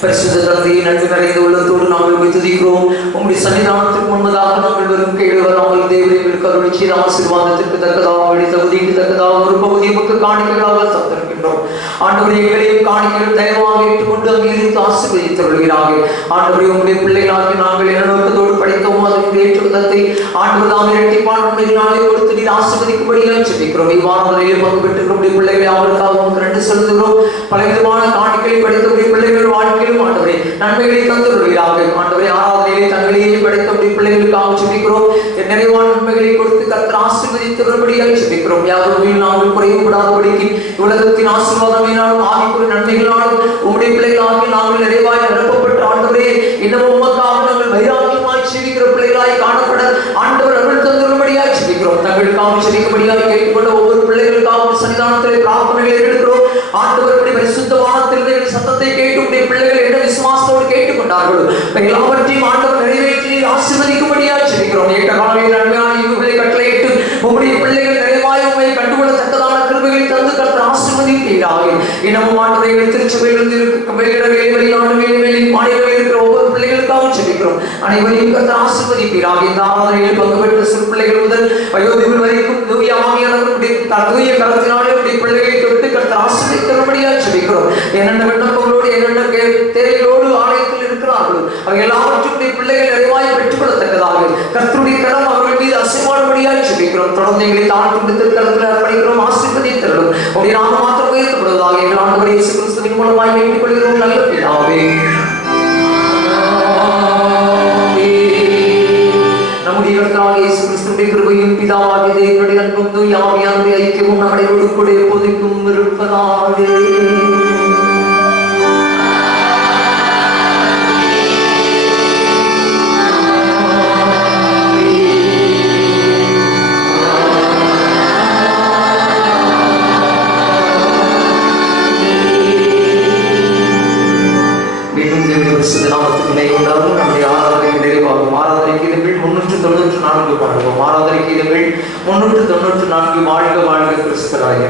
பரிசுத்த தந்தையை நன்மை நிறைந்த உள்ளத்தோடு நாங்கள் துதிக்கிறோம். உங்களுடைய சன்னிதானத்திற்கு முன்பதாக நாங்கள் வரும் கேடு வராமல் தேவதைகளுக்கு அருள் செய்த ஆசீர்வாதத்திற்கு தக்கதாக தகுதிக்கு தக்கதாக ஒரு பகுதியை மக்கள் காணிக்கைகளாக தந்திருக்கின்றோம். ஆண்டவரே, எங்களையும் காணிக்கைகள் தயவாக ஏற்றுக்கொண்டு அங்கீகரித்து ஆசீர்வதித்தருள்கிறார்கள். ஆண்டவரே, உங்களுடைய பிள்ளைகளாக நாங்கள் என்ன நோக்கத்தோடு படித்தோமோ அதற்கு ஏற்றுவதத்தை ஆண்டவர் தாம் இரட்டிப்பான உண்மையினாலே கொடுத்து நீர் ஆசீர்வதிக்கும்படியாக ஜெபிக்கிறோம். இவ்வாறு பங்கு பெற்றுள்ள பிள்ளைகளை அவர்களுக்காக உங்களுக்கு நன்றி செலுத்துகிறோம். பலவிதமான காணிக்கைகளை படித்தவுடைய பிள்ளைகள் வாழ்க்கையிலும் ஆண்டவரே நன்மைகளை தந்துள்ளார்கள். ஆண்டவரே, ஆராதனையை தங்களையே படித்தவுடைய பிள்ளைகளுக்காக ஜெபிக்கிறோம். நிறைவான நன்மைகளை கொடுத்து கர்த்தர் ஆசீர்வதித்தபடியாக ஜெபிக்கிறோம். யாரும் நாங்கள் குறைவுபடாதபடிக்கு உலகத்தின் ஆசீர்வாதத்தினாலும் ஆவிக்குரிய நன்மைகளாலும் உங்களுடைய பிள்ளைகளாக நாங்கள் நிறைவாய் நிரப்பப்பட்டு ஆண்டவரே இன்னமும் உமக்காக நாங்கள் வைராக்கியமாய் ஜெபிக்கிற பிள்ளைகளாய் காணப்பட ஆண்டவர் அருள் தந்துள்ளபடியாக ஜெபிக்கிறோம். தங்களுக்காக ஜெபிக்கும்படியாக கேட்டுக்கொண்ட ஒவ்வொரு பிள்ளைகளுக்காக சன்னிதானத்திலே பிரார்த்தனைகளை எடுக்கிறோம். ஆண்டவர் பரிசுத்தவானத்திலிருந்து சத்தத்தை கேட்டு உடைய பிள்ளைகள் என்ன விசுவாசத்தோடு கேட்டுக்கொண்டார்கள் எல்லாவற்றையும் ஆண்டவர் நிறைவேற்றி ஆசீர்வதிக்கும்படியாக ஜெபிக்கிறோம். ஏற்ற காலையில் நன்மையான ஈவுகளை கட்டளையிட்டு உங்களுடைய பிள்ளைகள் நிறைவாய் உண்மை கண்டுகொள்ளத்தக்கதான கிருபைகளை தந்து கர்த்தர் ஆசீர்வதிப்பீராக. இன்னமும் ஆண்டவரை திருச்சபையிலிருந்து வெளியிட வெளியாண்டு வெளி மாநிலங்களில் இருக்கிற ஒவ்வொரு பிள்ளைகளுக்காக ஜெபிக்கிறோம். அனைவரையும் கர்த்தர் ஆசீர்வதிப்பீராக. இந்த ஆராதனையில் பங்கு பெற்ற சிறு பிள்ளைகள் முதல் வயோதிகள் வரைக்கும் தூய ஆவியானவருடைய தூய கரத்தினாலே உடைய பிள்ளைகளை தொட்டு கர்த்தர் ஆசீர்வதிக்கிறபடியா ஜெபிக்கிறோம். என்னென்ன விண்ணப்பங்களோடு என்னென்ன தேவைகளோடு ஆலயத்தில் இருக்கிறார்களோ அவை எல்லாவற்றும் பிள்ளைகள் நிறைவாய் பெற்றுக்கொள்ளத்தக்கதாக கர்த்தருடைய கரம் அவர்கள் மீது அசைவாடுபடியாக ஜெபிக்கிறோம். தொடர்ந்து எங்களை தாழ்த்து திருக்கரத்தில் அர்ப்பணிக்கிறோம். ஆசீர்வதித்தருளும். உடைய நாமம் மாத்திரம் உயர்த்தப்படுவதாக எங்கள் ஆண்டவர் இயேசு கிறிஸ்துவின் மூலமாய் வேண்டிக் கொள்கிறோம் நல்ல பிதாவே. நம்முடைய கர்த்தராகிய இயேசு கிறிஸ்துவின் கிருபையும் பிதாவாகிய தேவனுடைய அன்பும் தூய ஆவியானவருடைய ஐக்கியமும் நம்முடைய கூட எப்போதைக்கும் இருப்பதாக. நம்முடைய ஆராதனை நிறைவாகும். ஆராதனை கீதங்கள் 394 பாடுவோம். ஆராதனை கீதங்கள் 394 வாழ்க வாழ்க கிறிஸ்தராய.